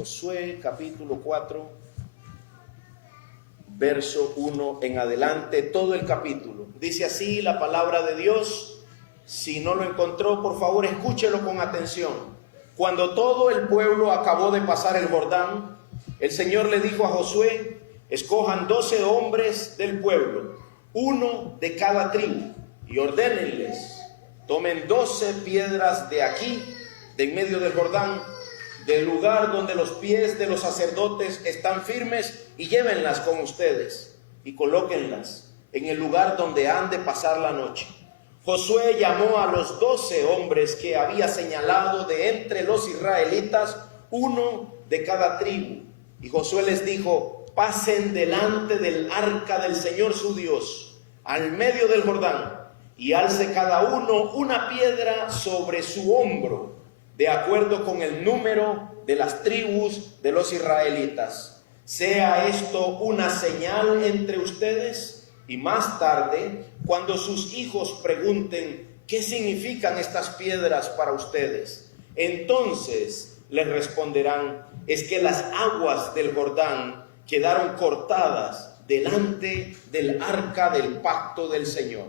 Josué capítulo 4, verso 1 en adelante, todo el capítulo. Dice así la palabra de Dios. Si no lo encontró, por favor, escúchelo con atención. Cuando todo el pueblo acabó de pasar el Jordán, el Señor le dijo a Josué: escojan 12 hombres del pueblo, uno de cada tribu, y ordénenles: tomen 12 piedras de aquí, de en medio del Jordán, del lugar donde los pies de los sacerdotes están firmes, y llévenlas con ustedes y colóquenlas en el lugar donde han de pasar la noche. Josué llamó a los 12 hombres que había señalado de entre los israelitas, uno de cada tribu, y Josué les dijo: pasen delante del arca del Señor su Dios, al medio del Jordán, y alce cada uno una piedra sobre su hombro, de acuerdo con el número de las tribus de los israelitas. Sea esto una señal entre ustedes, y más tarde, cuando sus hijos pregunten: ¿qué significan estas piedras para ustedes?, entonces les responderán: es que las aguas del Jordán quedaron cortadas delante del arca del pacto del Señor.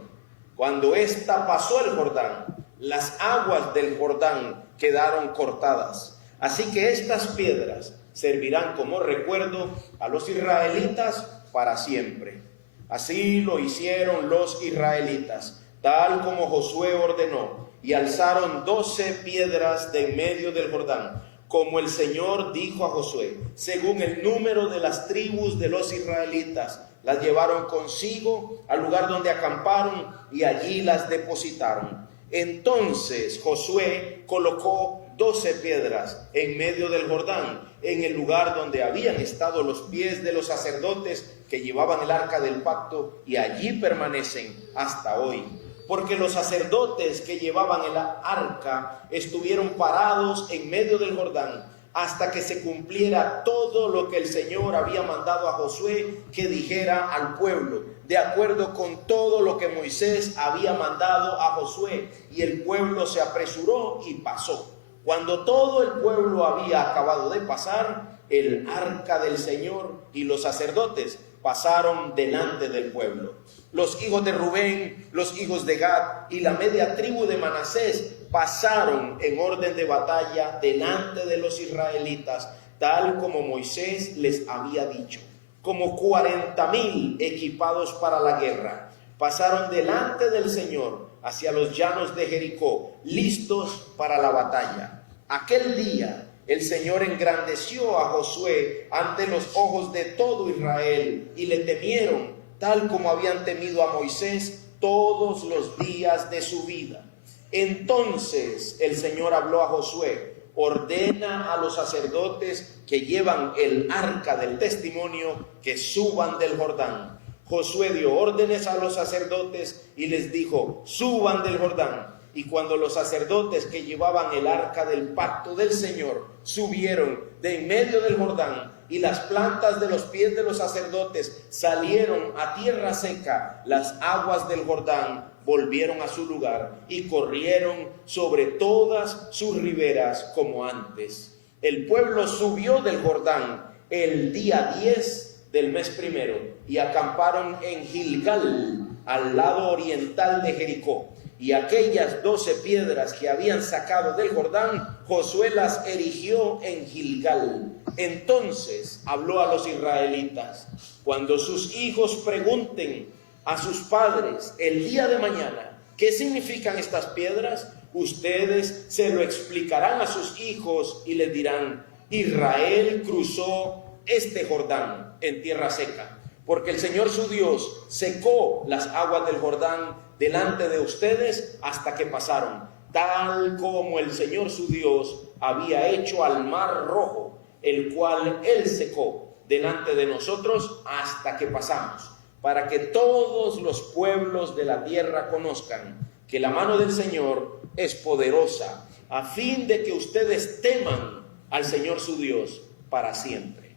Cuando ésta pasó el Jordán, las aguas del Jordán quedaron cortadas. Así que estas piedras servirán como recuerdo a los israelitas para siempre. Así lo hicieron los israelitas, tal como Josué ordenó, y alzaron 12 piedras de en medio del Jordán, como el Señor dijo a Josué, según el número de las tribus de los israelitas. Las llevaron consigo al lugar donde acamparon y allí las depositaron. Entonces Josué colocó 12 piedras en medio del Jordán, en el lugar donde habían estado los pies de los sacerdotes que llevaban el arca del pacto, y allí permanecen hasta hoy. Porque los sacerdotes que llevaban el arca estuvieron parados en medio del Jordán hasta que se cumpliera todo lo que el Señor había mandado a Josué que dijera al pueblo, de acuerdo con todo lo que Moisés había mandado a Josué. Y el pueblo se apresuró y pasó. Cuando todo el pueblo había acabado de pasar, el arca del Señor y los sacerdotes pasaron delante del pueblo. Los hijos de Rubén, los hijos de Gad y la media tribu de Manasés pasaron en orden de batalla delante de los israelitas, tal como Moisés les había dicho. Como 40,000 equipados para la guerra, pasaron delante del Señor hacia los llanos de Jericó, listos para la batalla. Aquel día el Señor engrandeció a Josué ante los ojos de todo Israel, y le temieron, tal como habían temido a Moisés todos los días de su vida. Entonces el Señor habló a Josué: ordena a los sacerdotes que llevan el arca del testimonio que suban del Jordán. Josué dio órdenes a los sacerdotes y les dijo: suban del Jordán. Y cuando los sacerdotes que llevaban el arca del pacto del Señor subieron de en medio del Jordán, y las plantas de los pies de los sacerdotes salieron a tierra seca, las aguas del Jordán volvieron a su lugar y corrieron sobre todas sus riberas como antes. El pueblo subió del Jordán el día 10 del mes primero y acamparon en Gilgal, al lado oriental de Jericó. Y aquellas 12 piedras que habían sacado del Jordán, Josué las erigió en Gilgal. Entonces habló a los israelitas: cuando sus hijos pregunten a sus padres el día de mañana ¿qué significan estas piedras?, ustedes se lo explicarán a sus hijos y les dirán: Israel cruzó este Jordán en tierra seca, porque el Señor su Dios secó las aguas del Jordán delante de ustedes hasta que pasaron, tal como el Señor su Dios había hecho al mar rojo, el cual él secó delante de nosotros hasta que pasamos, para que todos los pueblos de la tierra conozcan que la mano del Señor es poderosa, a fin de que ustedes teman al Señor su Dios para siempre.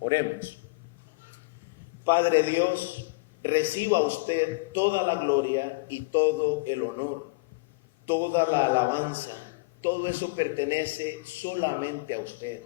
Oremos. Padre Dios, reciba usted toda la gloria y todo el honor, toda la alabanza. Todo eso pertenece solamente a usted.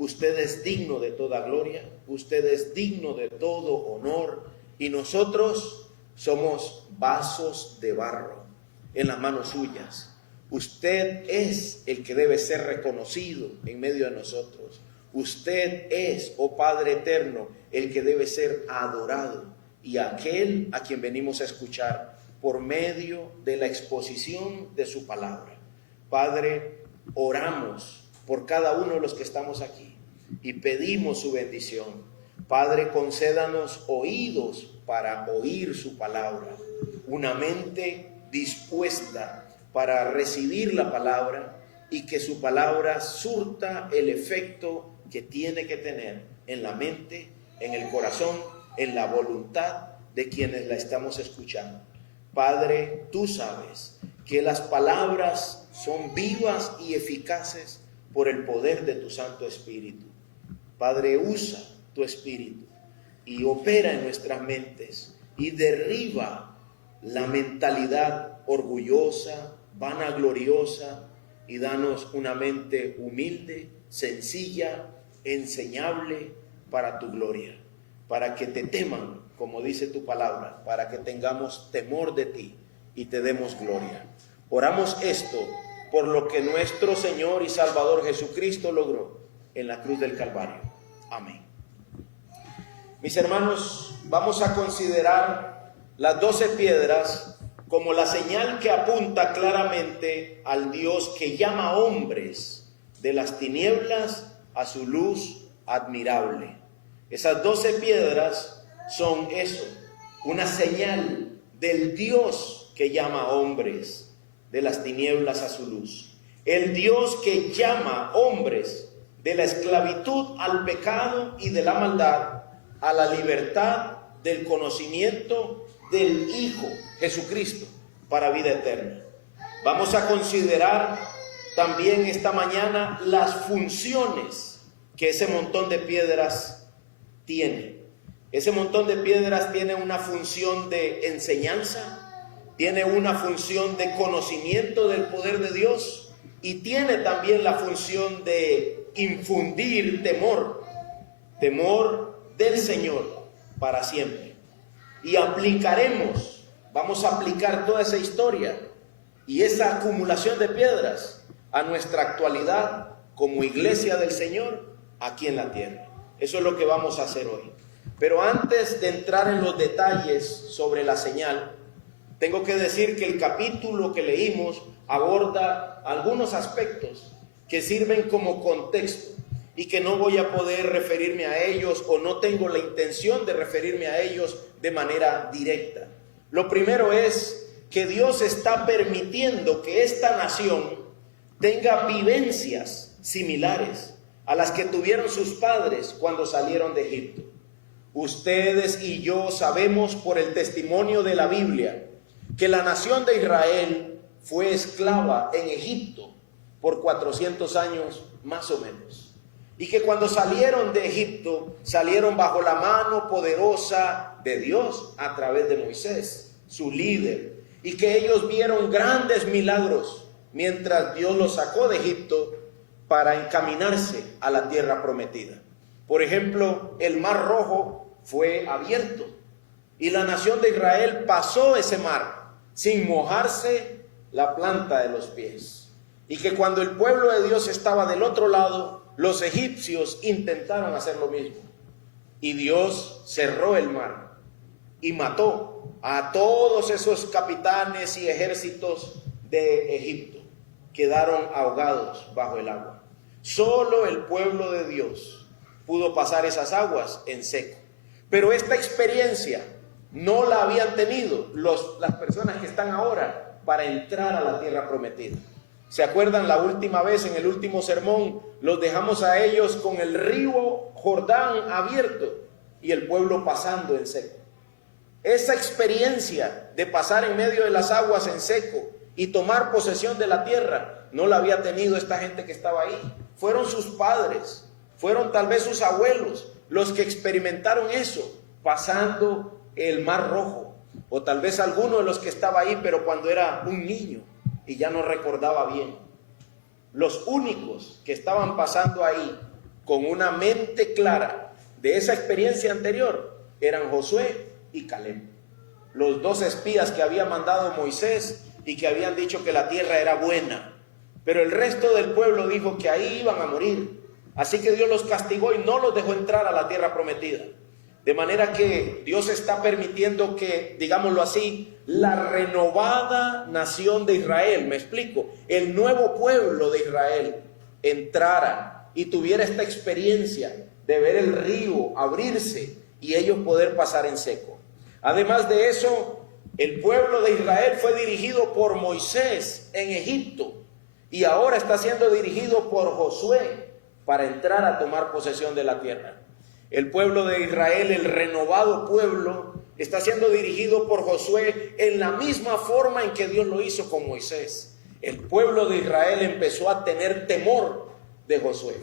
Usted es digno de toda gloria, usted es digno de todo honor, y nosotros somos vasos de barro en las manos suyas. Usted es el que debe ser reconocido en medio de nosotros. Usted es, oh Padre eterno, el que debe ser adorado y aquel a quien venimos a escuchar por medio de la exposición de su palabra. Padre, oramos por cada uno de los que estamos aquí y pedimos su bendición. Padre, concédanos oídos para oír su palabra, una mente dispuesta para recibir la palabra y que su palabra surta el efecto que tiene que tener en la mente, en el corazón, en la voluntad de quienes la estamos escuchando. Padre, tú sabes que las palabras son vivas y eficaces por el poder de tu Santo Espíritu. Padre, usa tu Espíritu y opera en nuestras mentes y derriba la mentalidad orgullosa, vanagloriosa, y danos una mente humilde, sencilla, enseñable para tu gloria, para que te teman, como dice tu palabra, para que tengamos temor de ti y te demos gloria. Oramos esto por lo que nuestro Señor y Salvador Jesucristo logró en la cruz del Calvario. Amén. Mis hermanos, vamos a considerar las 12 piedras como la señal que apunta claramente al Dios que llama hombres de las tinieblas a su luz admirable. Esas 12 piedras son eso, una señal del Dios que llama hombres de las tinieblas a su luz. El Dios que llama hombres de la esclavitud al pecado y de la maldad a la libertad del conocimiento del Hijo Jesucristo para vida eterna. Vamos a considerar también esta mañana las funciones que ese montón de piedras tiene. Ese montón de piedras tiene una función de enseñanza, tiene una función de conocimiento del poder de Dios y tiene también la función de infundir temor del Señor para siempre. Y vamos a aplicar toda esa historia y esa acumulación de piedras a nuestra actualidad como iglesia del Señor aquí en la tierra. Eso es lo que vamos a hacer hoy. Pero antes de entrar en los detalles sobre la señal, tengo que decir que el capítulo que leímos aborda algunos aspectos que sirven como contexto y que no voy a poder referirme a ellos o no tengo la intención de referirme a ellos de manera directa. Lo primero es que Dios está permitiendo que esta nación tenga vivencias similares a las que tuvieron sus padres cuando salieron de Egipto. Ustedes y yo sabemos por el testimonio de la Biblia que la nación de Israel fue esclava en Egipto por 400 años más o menos. Y que cuando salieron de Egipto, salieron bajo la mano poderosa de Dios a través de Moisés, su líder. Y que ellos vieron grandes milagros mientras Dios los sacó de Egipto para encaminarse a la tierra prometida. Por ejemplo, el Mar Rojo fue abierto y la nación de Israel pasó ese mar sin mojarse la planta de los pies. Y que cuando el pueblo de Dios estaba del otro lado, los egipcios intentaron hacer lo mismo. Y Dios cerró el mar y mató a todos esos capitanes y ejércitos de Egipto. Quedaron ahogados bajo el agua. Solo el pueblo de Dios pudo pasar esas aguas en seco. Pero esta experiencia no la habían tenido las personas que están ahora para entrar a la tierra prometida. ¿Se acuerdan la última vez, en el último sermón, los dejamos a ellos con el río Jordán abierto y el pueblo pasando en seco? Esa experiencia de pasar en medio de las aguas en seco y tomar posesión de la tierra, no la había tenido esta gente que estaba ahí. Fueron sus padres, fueron tal vez sus abuelos los que experimentaron eso, pasando el Mar Rojo. O tal vez alguno de los que estaba ahí, pero cuando era un niño y ya no recordaba bien. Los únicos que estaban pasando ahí con una mente clara de esa experiencia anterior eran Josué y Caleb, los dos espías que había mandado Moisés y que habían dicho que la tierra era buena, pero el resto del pueblo dijo que ahí iban a morir. Así que Dios los castigó y no los dejó entrar a la tierra prometida. De manera que Dios está permitiendo que, digámoslo así, la renovada nación de Israel, me explico, el nuevo pueblo de Israel entrara y tuviera esta experiencia de ver el río abrirse y ellos poder pasar en seco. Además de eso, el pueblo de Israel fue dirigido por Moisés en Egipto y ahora está siendo dirigido por Josué para entrar a tomar posesión de la tierra. El pueblo de Israel, el renovado pueblo, está siendo dirigido por Josué en la misma forma en que Dios lo hizo con Moisés. El pueblo de Israel empezó a tener temor de Josué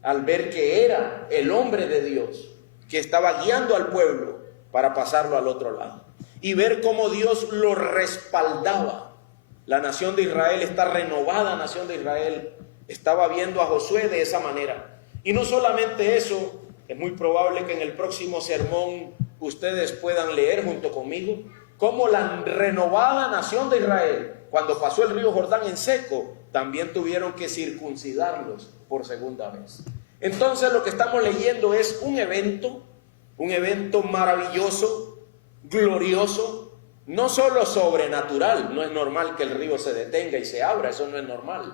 al ver que era el hombre de Dios que estaba guiando al pueblo para pasarlo al otro lado y ver cómo Dios lo respaldaba. La nación de Israel, esta renovada nación de Israel, estaba viendo a Josué de esa manera. Y no solamente eso, es muy probable que en el próximo sermón ustedes puedan leer junto conmigo cómo la renovada nación de Israel, cuando pasó el río Jordán en seco, también tuvieron que circuncidarlos por segunda vez. Entonces lo que estamos leyendo es un evento maravilloso, glorioso, no solo sobrenatural. No es normal que el río se detenga y se abra, eso no es normal,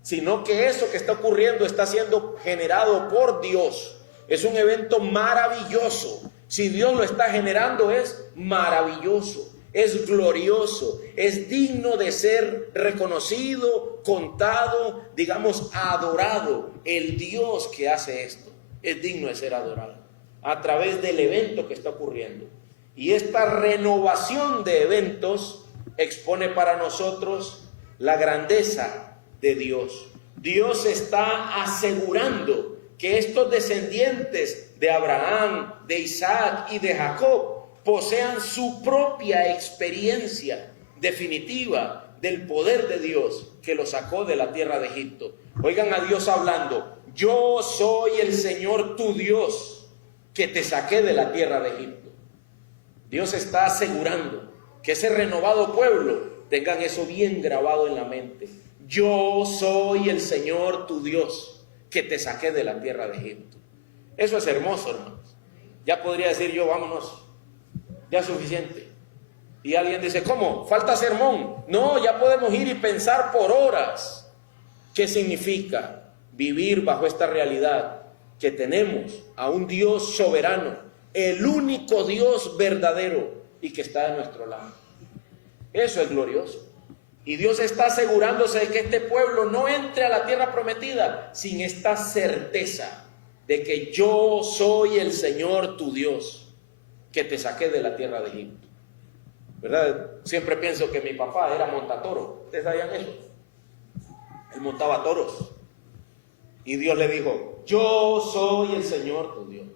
sino que eso que está ocurriendo está siendo generado por Dios. Es un evento maravilloso. Si Dios lo está generando, es maravilloso, es glorioso, es digno de ser reconocido, contado, digamos, adorado. El Dios que hace esto es digno de ser adorado a través del evento que está ocurriendo. Y esta renovación de eventos expone para nosotros la grandeza de Dios. Dios está asegurando que estos descendientes de Abraham, de Isaac y de Jacob posean su propia experiencia definitiva del poder de Dios que los sacó de la tierra de Egipto. Oigan a Dios hablando: yo soy el Señor tu Dios que te saqué de la tierra de Egipto. Dios está asegurando que ese renovado pueblo tengan eso bien grabado en la mente. Yo soy el Señor tu Dios que te saqué de la tierra de Egipto. Eso es hermoso, hermanos. Ya podría decir yo, vámonos, ya es suficiente. Y alguien dice, ¿cómo? ¿Falta sermón? No, ya podemos ir y pensar por horas qué significa vivir bajo esta realidad, que tenemos a un Dios soberano, el único Dios verdadero y que está de nuestro lado. Eso es glorioso. Y Dios está asegurándose de que este pueblo no entre a la tierra prometida sin esta certeza de que yo soy el Señor tu Dios que te saqué de la tierra de Egipto. ¿Verdad? Siempre pienso que mi papá era montatoro. ¿Ustedes sabían eso? Él montaba toros. Y Dios le dijo, yo soy el Señor tu Dios.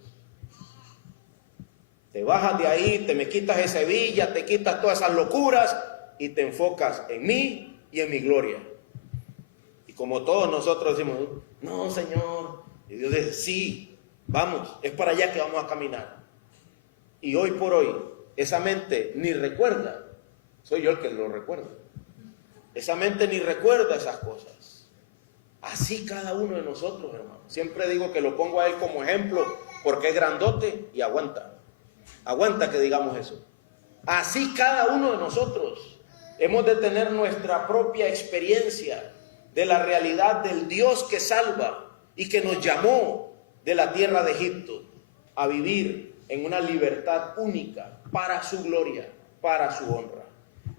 Te bajas de ahí, te me quitas esa hebilla, te quitas todas esas locuras y te enfocas en mí y en mi gloria. Y como todos nosotros decimos, no, Señor. Y Dios dice, sí, vamos, es para allá que vamos a caminar. Y hoy por hoy, esa mente ni recuerda, soy yo el que lo recuerda. Esa mente ni recuerda esas cosas. Así cada uno de nosotros, hermano. Siempre digo que lo pongo a él como ejemplo porque es grandote y aguanta. Aguanta que digamos eso. Así cada uno de nosotros. Hemos de tener nuestra propia experiencia de la realidad del Dios que salva y que nos llamó de la tierra de Egipto a vivir en una libertad única para su gloria, para su honra.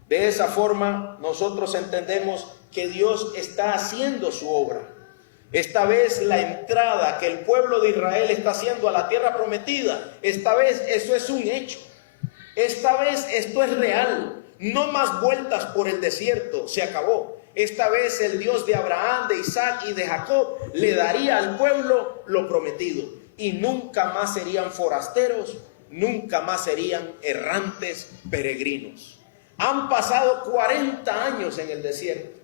De esa forma nosotros entendemos que Dios está haciendo su obra. Esta vez la entrada que el pueblo de Israel está haciendo a la tierra prometida, esta vez eso es un hecho. Esta vez esto es real. No más vueltas por el desierto, se acabó. Esta vez el Dios de Abraham, de Isaac y de Jacob le daría al pueblo lo prometido. Y nunca más serían forasteros, nunca más serían errantes peregrinos. Han pasado 40 años en el desierto,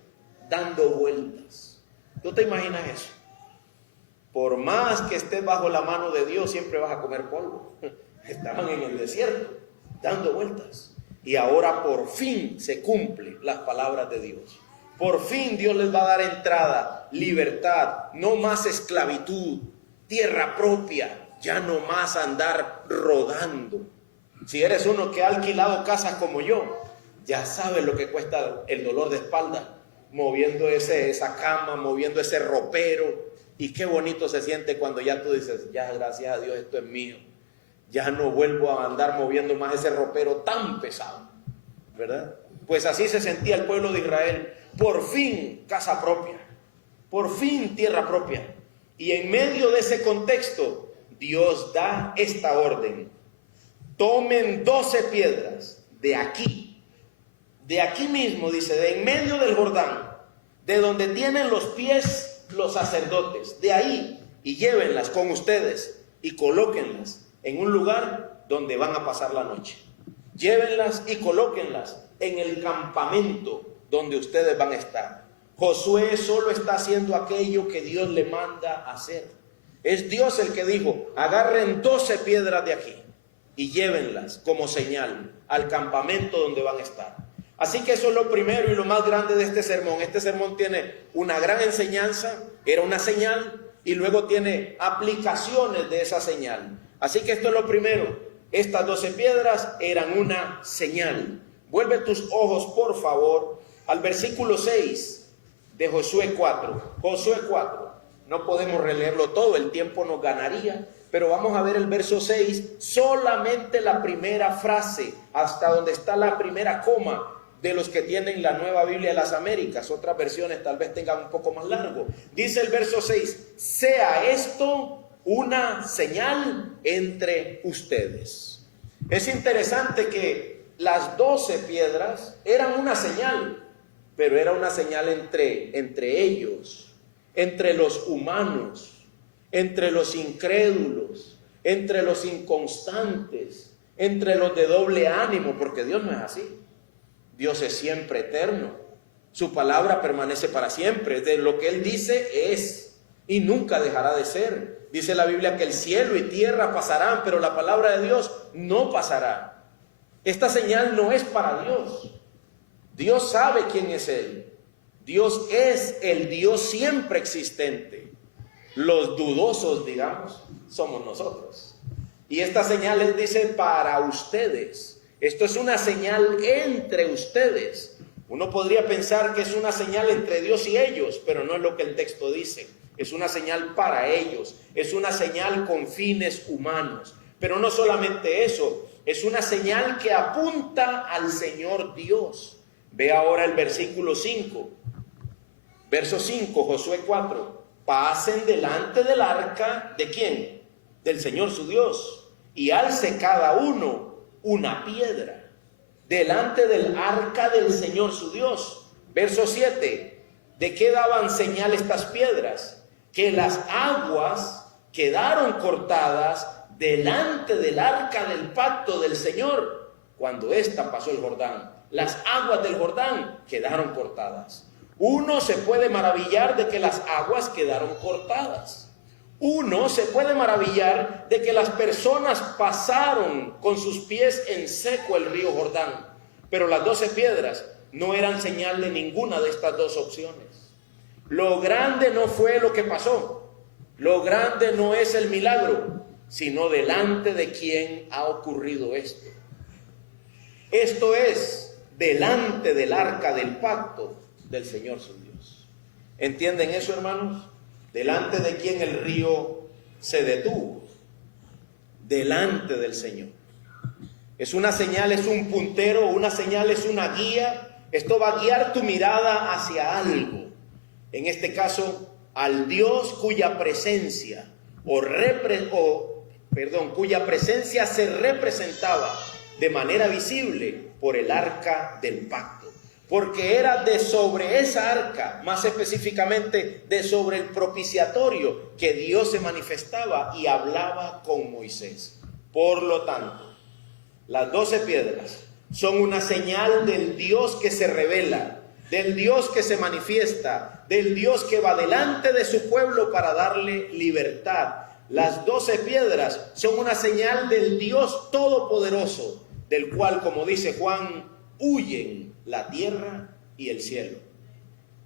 dando vueltas. ¿Tú te imaginas eso? Por más que estés bajo la mano de Dios, siempre vas a comer polvo. Estaban en el desierto, dando vueltas. Y ahora por fin se cumplen las palabras de Dios. Por fin Dios les va a dar entrada, libertad, no más esclavitud, tierra propia, ya no más andar rodando. Si eres uno que ha alquilado casas como yo, ya sabes lo que cuesta el dolor de espalda, moviendo esa cama, moviendo ese ropero. Y qué bonito se siente cuando ya tú dices, ya gracias a Dios esto es mío. Ya no vuelvo a andar moviendo más ese ropero tan pesado, ¿verdad? Pues así se sentía el pueblo de Israel. Por fin casa propia, por fin tierra propia. Y en medio de ese contexto, Dios da esta orden. Tomen 12 piedras de aquí mismo, dice, de en medio del Jordán, de donde tienen los pies los sacerdotes, de ahí, y llévenlas con ustedes y colóquenlas en un lugar donde van a pasar la noche. Llévenlas y colóquenlas en el campamento donde ustedes van a estar. Josué solo está haciendo aquello que Dios le manda hacer. Es Dios el que dijo, agarren 12 piedras de aquí y llévenlas como señal al campamento donde van a estar. Así que eso es lo primero y lo más grande de este sermón. Este sermón tiene una gran enseñanza, era una señal, y luego tiene aplicaciones de esa señal. Así que esto es lo primero. Estas 12 piedras eran una señal. Vuelve tus ojos, por favor, al versículo 6 de Josué 4. Josué 4. No podemos releerlo todo, el tiempo nos ganaría, pero vamos a ver el verso 6, solamente la primera frase, hasta donde está la primera coma, de los que tienen la Nueva Biblia de las Américas. Otras versiones tal vez tengan un poco más largo. Dice el verso 6, sea esto una señal entre ustedes. Es interesante que las 12 piedras eran una señal, pero era una señal entre ellos, entre los humanos, entre los incrédulos, entre los inconstantes, entre los de doble ánimo, porque Dios no es así. Dios es siempre eterno. Su palabra permanece para siempre. De lo que Él dice es y nunca dejará de ser. Dice la Biblia que el cielo y tierra pasarán, pero la palabra de Dios no pasará. Esta señal no es para Dios. Dios sabe quién es Él. Dios es el Dios siempre existente. Los dudosos, digamos, somos nosotros. Y esta señal les dice para ustedes. Esto es una señal entre ustedes. Uno podría pensar que es una señal entre Dios y ellos, pero no es lo que el texto dice. Es una señal para ellos, es una señal con fines humanos. Pero no solamente eso, es una señal que apunta al Señor Dios. Ve ahora el versículo 5. Verso 5, Josué 4. Pasen delante del arca, ¿de quién? Del Señor su Dios. Y alce cada uno una piedra delante del arca del Señor su Dios. Verso 7. ¿De qué daban señal estas piedras? Que las aguas quedaron cortadas delante del arca del pacto del Señor cuando ésta pasó el Jordán. Las aguas del Jordán quedaron cortadas. Uno se puede maravillar de que las aguas quedaron cortadas. Uno se puede maravillar de que las personas pasaron con sus pies en seco el río Jordán, pero las 12 piedras no eran señal de ninguna de estas dos opciones. Lo grande no fue lo que pasó, lo grande no es el milagro, sino delante de quién ha ocurrido esto. Esto es delante del arca del pacto del Señor su Dios. ¿Entienden eso, hermanos? Delante de quien el río se detuvo, delante del Señor. Es una señal, es un puntero, una señal es una guía. Esto va a guiar tu mirada hacia algo. En este caso, al Dios cuya presencia cuya presencia se representaba de manera visible por el arca del pacto. Porque era de sobre esa arca, más específicamente de sobre el propiciatorio, que Dios se manifestaba y hablaba con Moisés. Por lo tanto, las 12 piedras son una señal del Dios que se revela. del Dios que se manifiesta, del Dios que va delante de su pueblo para darle libertad. Las 12 piedras son una señal del Dios todopoderoso, del cual, como dice Juan, huyen la tierra y el cielo.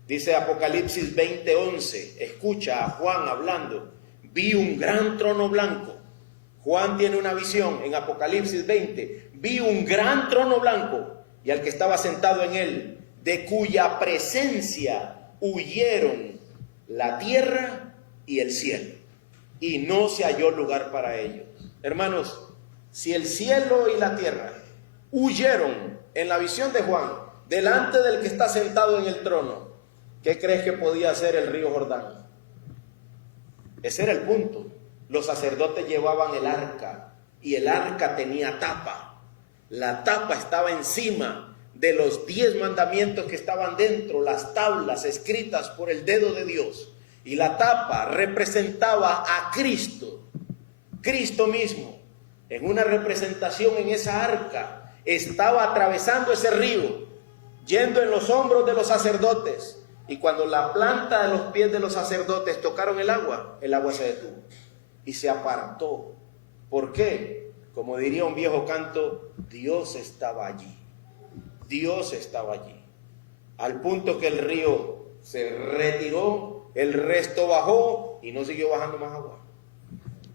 Dice Apocalipsis 20:11, escucha a Juan hablando, vi un gran trono blanco. Juan tiene una visión en Apocalipsis 20, vi un gran trono blanco y al que estaba sentado en él, de cuya presencia huyeron la tierra y el cielo, y no se halló lugar para ellos. Hermanos, si el cielo y la tierra huyeron en la visión de Juan, delante del que está sentado en el trono, ¿qué crees que podía hacer el río Jordán? Ese era el punto. Los sacerdotes llevaban el arca y el arca tenía tapa. La tapa estaba encima de los 10 mandamientos que estaban dentro, las tablas escritas por el dedo de Dios. Y la tapa representaba a Cristo, Cristo mismo, en una representación en esa arca. Estaba atravesando ese río, yendo en los hombros de los sacerdotes. Y cuando la planta de los pies de los sacerdotes tocaron el agua se detuvo y se apartó. ¿Por qué? Como diría un viejo canto, Dios estaba allí. Dios estaba allí. Al punto que el río se retiró, el resto bajó y no siguió bajando más agua.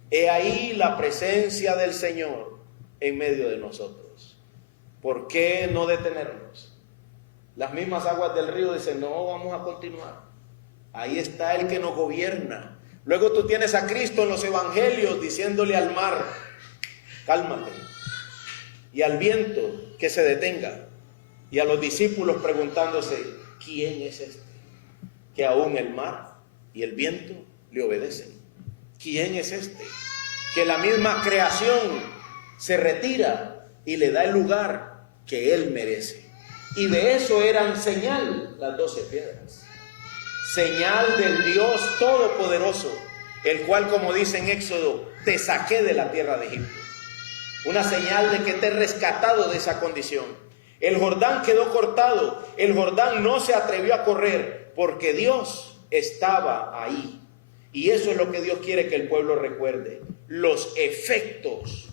He ahí la presencia del Señor en medio de nosotros. ¿Por qué no detenernos? Las mismas aguas del río dicen, no, vamos a continuar. Ahí está el que nos gobierna. Luego tú tienes a Cristo en los evangelios diciéndole al mar, cálmate, y al viento que se detenga, y a los discípulos preguntándose, ¿quién es este? Que aún el mar y el viento le obedecen. ¿Quién es este? Que la misma creación se retira y le da el lugar que él merece. Y de eso eran señal las 12 piedras. Señal del Dios Todopoderoso, el cual, como dice en Éxodo, te saqué de la tierra de Egipto. Una señal de que te he rescatado de esa condición. El Jordán quedó cortado, el Jordán no se atrevió a correr porque Dios estaba ahí. Y eso es lo que Dios quiere que el pueblo recuerde, los efectos.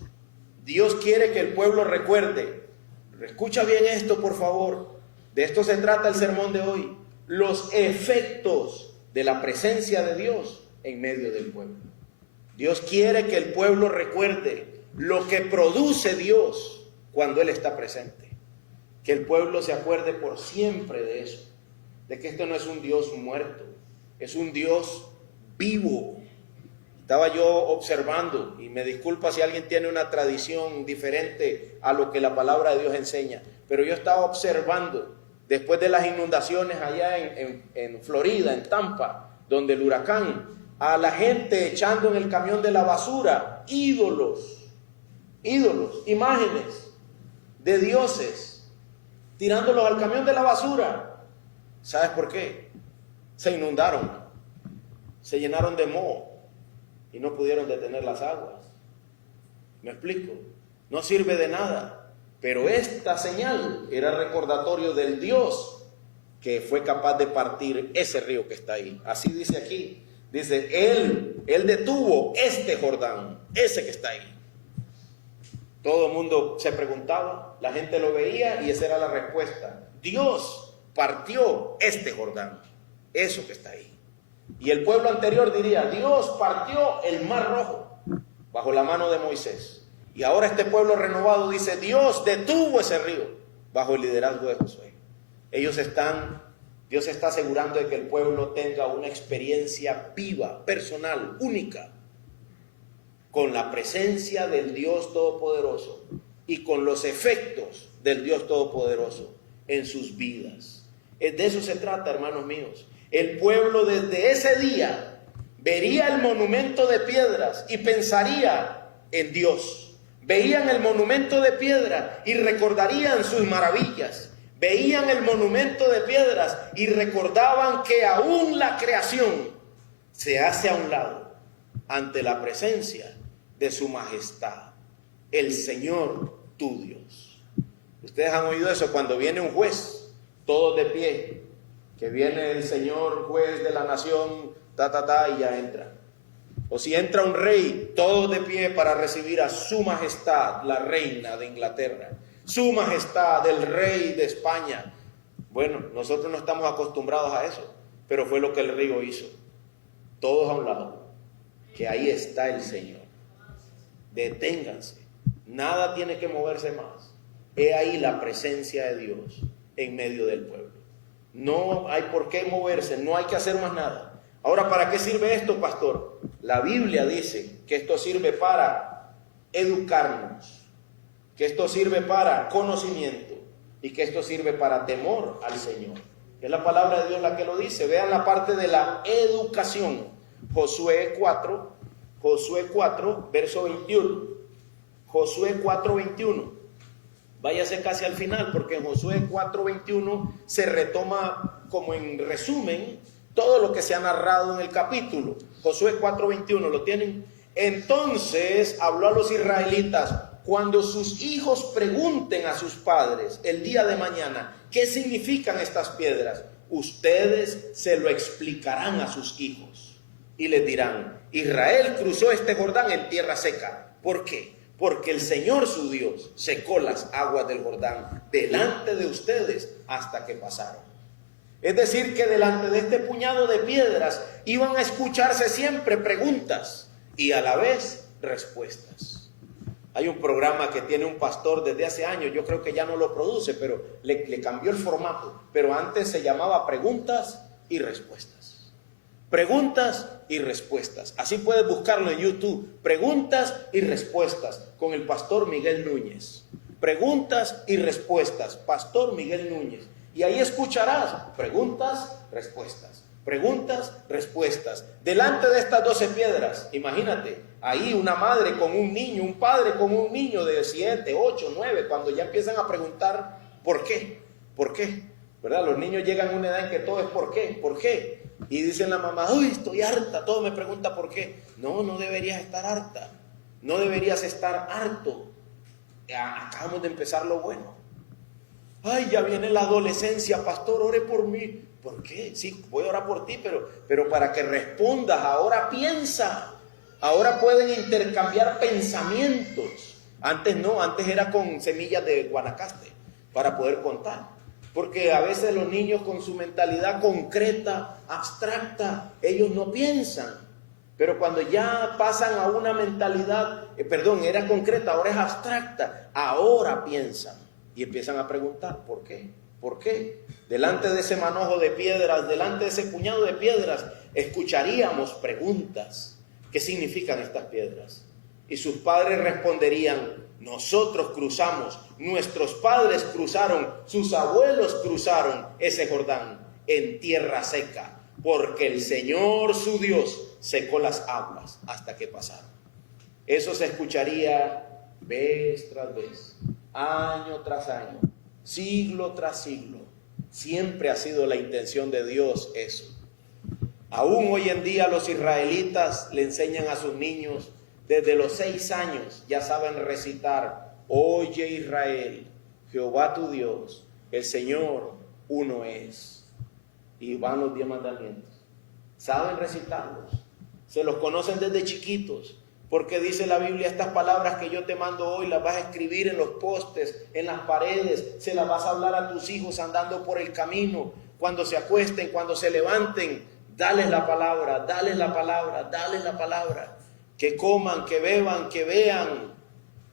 Dios quiere que el pueblo recuerde. Escucha bien esto, por favor. De esto se trata el sermón de hoy. Los efectos de la presencia de Dios en medio del pueblo. Dios quiere que el pueblo recuerde lo que produce Dios cuando Él está presente. Que el pueblo se acuerde por siempre de eso. De que esto no es un Dios muerto, es un Dios vivo. Estaba yo observando, y me disculpa si alguien tiene una tradición diferente a lo que la palabra de Dios enseña, pero yo estaba observando, después de las inundaciones allá en Florida, en Tampa, donde el huracán, a la gente echando en el camión de la basura ídolos, imágenes de dioses, tirándolos al camión de la basura. ¿Sabes por qué? Se inundaron, se llenaron de moho y no pudieron detener las aguas. ¿Me explico? No sirve de nada, pero esta señal era recordatorio del Dios que fue capaz de partir ese río que está ahí. Así dice aquí, dice, Él detuvo este Jordán, ese que está ahí. Todo el mundo se preguntaba, la gente lo veía y esa era la respuesta. Dios partió este Jordán, eso que está ahí. Y el pueblo anterior diría, Dios partió el mar rojo bajo la mano de Moisés. Y ahora este pueblo renovado dice, Dios detuvo ese río bajo el liderazgo de Josué. Dios está asegurando de que el pueblo tenga una experiencia viva, personal, única, con la presencia del Dios Todopoderoso y con los efectos del Dios Todopoderoso en sus vidas. De eso se trata, hermanos míos. El pueblo desde ese día vería el monumento de piedras y pensaría en Dios. Veían el monumento de piedra y recordarían sus maravillas. Veían el monumento de piedras y recordaban que aún la creación se hace a un lado ante la presencia de su majestad, el Señor tu Dios. Ustedes han oído eso cuando viene un juez, todos de pie, que viene el señor juez de la nación, y ya entra. O si entra un rey, todos de pie para recibir a su majestad, la reina de Inglaterra, su majestad, el rey de España. Bueno, nosotros no estamos acostumbrados a eso, pero fue lo que el rey hizo. Todos a un lado, que ahí está el Señor. Deténganse, nada tiene que moverse más. He ahí la presencia de Dios en medio del pueblo. No hay por qué moverse, no hay que hacer más nada. Ahora, ¿para qué sirve esto, pastor? La Biblia dice que esto sirve para educarnos, que esto sirve para conocimiento y que esto sirve para temor al Señor. Es la palabra de Dios la que lo dice. Vean la parte de la educación. Josué 4, verso 21. Josué 4, 21. Váyase casi al final, porque en Josué 4, 21 se retoma como en resumen todo lo que se ha narrado en el capítulo. Josué 4, 21, ¿lo tienen? Entonces habló a los israelitas: cuando sus hijos pregunten a sus padres el día de mañana qué significan estas piedras, ustedes se lo explicarán a sus hijos y les dirán: Israel cruzó este Jordán en tierra seca. ¿Por qué? Porque el Señor su Dios secó las aguas del Jordán delante de ustedes hasta que pasaron. Es decir, que delante de este puñado de piedras iban a escucharse siempre preguntas y a la vez respuestas. Hay un programa que tiene un pastor desde hace años, yo creo que ya no lo produce, pero le cambió el formato. Pero antes se llamaba Preguntas y Respuestas. Preguntas y Respuestas. Así puedes buscarlo en YouTube. Preguntas y Respuestas con el pastor Miguel Núñez. Preguntas y Respuestas, pastor Miguel Núñez. Y ahí escucharás preguntas, respuestas, preguntas, respuestas. Delante de estas 12 piedras, imagínate, ahí una madre con un niño, un padre con un niño de 7, 8, 9, cuando ya empiezan a preguntar ¿por qué? ¿Por qué? ¿Verdad? Los niños llegan a una edad en que todo es ¿por qué? ¿Por qué? Y dicen la mamá: uy, estoy harta, todo me pregunta ¿por qué? No, no deberías estar harta, no deberías estar harto. Acabamos de empezar lo bueno. Ay, ya viene la adolescencia, pastor, ore por mí. ¿Por qué? Sí, voy a orar por ti, pero para que respondas, ahora piensa. Ahora pueden intercambiar pensamientos. Antes no, antes era con semillas de Guanacaste para poder contar. Porque a veces los niños con su mentalidad concreta, abstracta, ellos no piensan. Pero cuando ya pasan a una mentalidad, era concreta, ahora es abstracta, ahora piensan. Y empiezan a preguntar, ¿por qué? ¿Por qué? Delante de ese manojo de piedras, delante de ese puñado de piedras, escucharíamos preguntas. ¿Qué significan estas piedras? Y sus padres responderían: nosotros cruzamos, nuestros padres cruzaron, sus abuelos cruzaron ese Jordán en tierra seca, porque el Señor su Dios secó las aguas hasta que pasaron. Eso se escucharía vez tras vez, año tras año, siglo tras siglo. Siempre ha sido la intención de Dios eso. Aún hoy en día los israelitas le enseñan a sus niños, desde los 6 años ya saben recitar: oye Israel, Jehová tu Dios, el Señor uno es. Y van los 10 mandamientos. Saben recitarlos, se los conocen desde chiquitos. Porque dice la Biblia: estas palabras que yo te mando hoy las vas a escribir en los postes, en las paredes, se las vas a hablar a tus hijos andando por el camino, cuando se acuesten, cuando se levanten, dales la palabra, dales la palabra, dales la palabra, que coman, que beban, que vean.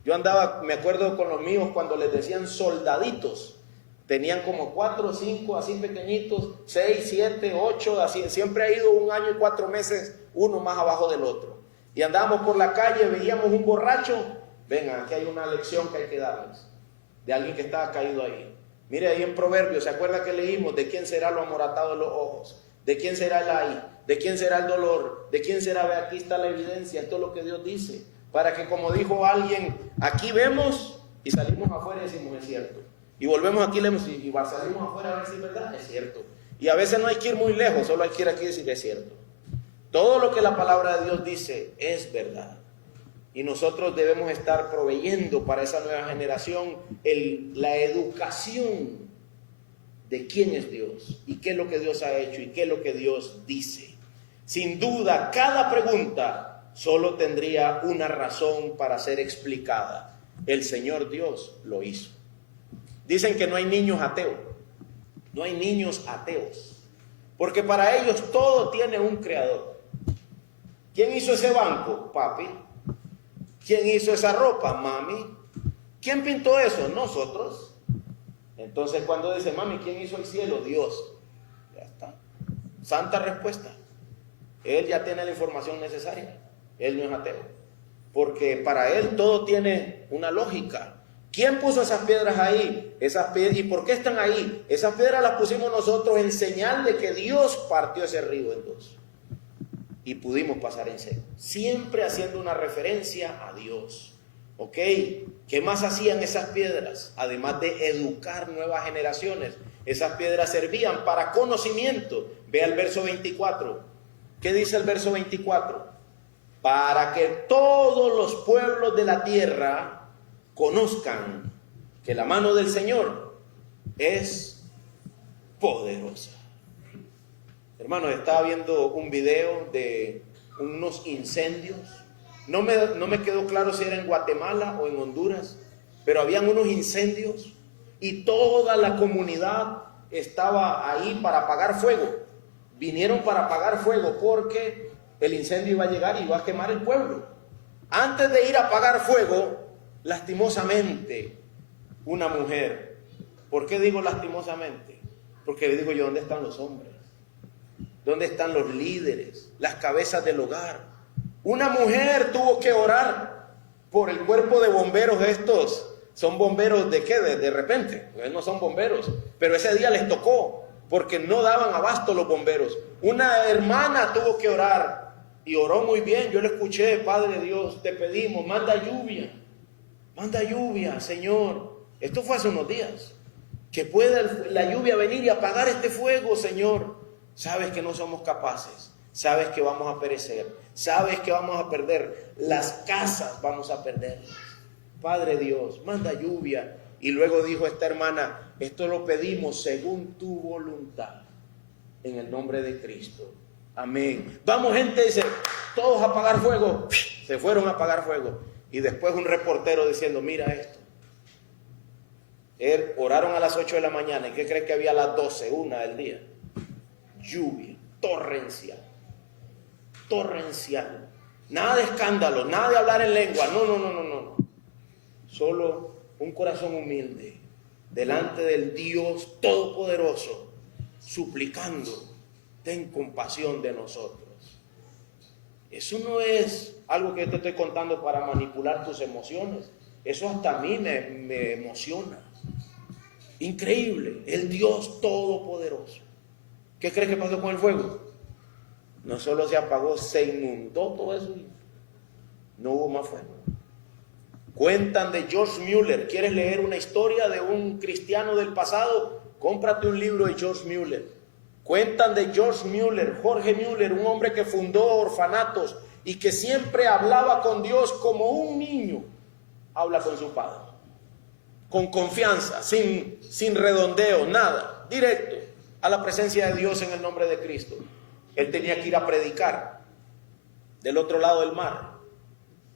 Yo andaba, me acuerdo con los míos cuando les decían soldaditos, tenían como 4 o 5 así pequeñitos, 6, 7, 8, así, siempre ha ido 1 año y 4 meses, uno más abajo del otro. Y andábamos por la calle, veíamos un borracho. Vengan, aquí hay una lección que hay que darles, de alguien que estaba caído ahí. Mire, ahí en Proverbios, ¿se acuerda que leímos? ¿De quién será lo amoratado de los ojos? ¿De quién será el ay? ¿De quién será el dolor? ¿De quién será? Ve, aquí está la evidencia, esto es lo que Dios dice. Para que, como dijo alguien, aquí vemos y salimos afuera y decimos es cierto. Y volvemos aquí y salimos afuera a ver si es verdad, es cierto. Y a veces no hay que ir muy lejos, solo hay que ir aquí y decir es cierto. Todo lo que la palabra de Dios dice es verdad. Y nosotros debemos estar proveyendo para esa nueva generación la educación de quién es Dios y qué es lo que Dios ha hecho y qué es lo que Dios dice. Sin duda, cada pregunta solo tendría una razón para ser explicada. El Señor Dios lo hizo. Dicen que no hay niños ateos. No hay niños ateos. Porque para ellos todo tiene un creador. ¿Quién hizo ese banco? Papi. ¿Quién hizo esa ropa? Mami. ¿Quién pintó eso? Nosotros. Entonces cuando dice, mami, ¿quién hizo el cielo? Dios. Ya está. Santa respuesta. Él ya tiene la información necesaria. Él no es ateo. Porque para él todo tiene una lógica. ¿Quién puso esas piedras ahí? ¿Y por qué están ahí? Esas piedras las pusimos nosotros en señal de que Dios partió ese río en dos. Y pudimos pasar en seco. Siempre haciendo una referencia a Dios. ¿Ok? ¿Qué más hacían esas piedras? Además de educar nuevas generaciones. Esas piedras servían para conocimiento. Ve al verso 24. ¿Qué dice el verso 24? Para que todos los pueblos de la tierra conozcan que la mano del Señor es poderosa. Hermanos, estaba viendo un video de unos incendios. No me quedó claro si era en Guatemala o en Honduras, pero habían unos incendios y toda la comunidad estaba ahí para apagar fuego. Vinieron para apagar fuego porque el incendio iba a llegar y iba a quemar el pueblo. Antes de ir a apagar fuego, lastimosamente, una mujer. ¿Por qué digo lastimosamente? Porque le digo yo, ¿dónde están los hombres? ¿Dónde están los líderes? Las cabezas del hogar. Una mujer tuvo que orar por el cuerpo de bomberos estos. ¿Son bomberos de qué? De repente. Pues no son bomberos. Pero ese día les tocó porque no daban abasto los bomberos. Una hermana tuvo que orar y oró muy bien. Yo le escuché, Padre Dios, te pedimos, manda lluvia, Señor. Esto fue hace unos días. Que pueda la lluvia venir y apagar este fuego, Señor. Sabes que no somos capaces, sabes que vamos a perecer, sabes que vamos a perder, las casas vamos a perder. Padre Dios, manda lluvia. Y luego dijo esta hermana, esto lo pedimos según tu voluntad, en el nombre de Cristo. Amén. Vamos, gente, dice, todos a apagar fuego. Se fueron a apagar fuego. Y después un reportero diciendo, mira esto. Oraron a las 8 de la mañana. ¿Y qué crees que había a las 12, 1 del día? Lluvia torrencial. Nada de escándalo, nada de hablar en lengua. No. Solo un corazón humilde delante del Dios Todopoderoso, suplicando, ten compasión de nosotros. Eso no es algo que te estoy contando para manipular tus emociones. Eso hasta a mí me emociona. Increíble, el Dios Todopoderoso. ¿Qué crees que pasó con el fuego? No solo se apagó, se inundó todo eso y no hubo más fuego. Cuentan de George Mueller. ¿Quieres leer una historia de un cristiano del pasado? Cómprate un libro de George Mueller. Cuentan de George Mueller, Jorge Mueller, un hombre que fundó orfanatos y que siempre hablaba con Dios como un niño habla con su padre. Con confianza, sin redondeo, nada, directo a la presencia de Dios en el nombre de Cristo. Él tenía que ir a predicar del otro lado del mar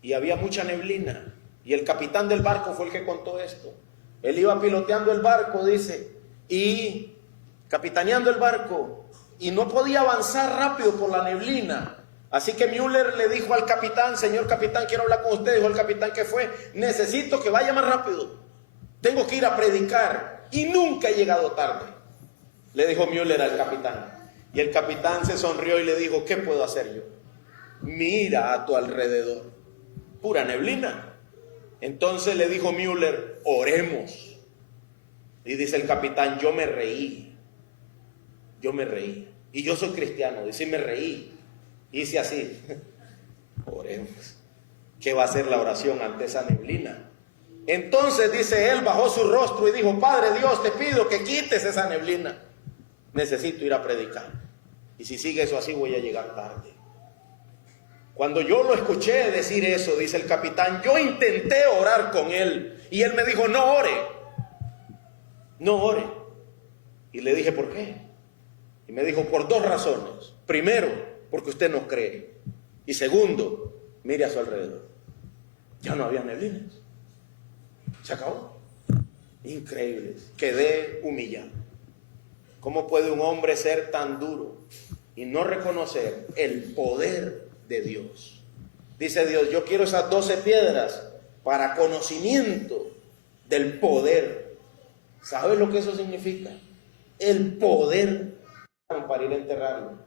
y había mucha neblina. Y el capitán del barco fue el que contó esto. Él iba piloteando el barco, dice, y capitaneando el barco, y no podía avanzar rápido por la neblina. Así que Mueller le dijo al capitán, señor capitán, quiero hablar con usted. Dijo el capitán que fue, necesito que vaya más rápido. Tengo que ir a predicar y nunca he llegado tarde. Le dijo Mueller al capitán. Y el capitán se sonrió y le dijo, ¿qué puedo hacer yo? Mira a tu alrededor, pura neblina. Entonces le dijo Mueller, oremos. Y dice el capitán, yo me reí. Y yo soy cristiano, dice, me reí. Y dice así, oremos. ¿Qué va a hacer la oración ante esa neblina? Entonces dice él, bajó su rostro y dijo, Padre Dios, te pido que quites esa neblina. Necesito ir a predicar. Y si sigue eso así voy a llegar tarde. Cuando yo lo escuché decir eso, dice el capitán, yo intenté orar con él. Y él me dijo, no ore. Y le dije, ¿por qué? Y me dijo, por dos razones. Primero, porque usted no cree. Y segundo, mire a su alrededor. Ya no había neblinas. Se acabó. Increíble. Quedé humillado. ¿Cómo puede un hombre ser tan duro y no reconocer el poder de Dios? Dice Dios, yo quiero esas 12 piedras para conocimiento del poder. ¿Sabes lo que eso significa? El poder para ir a enterrarlo.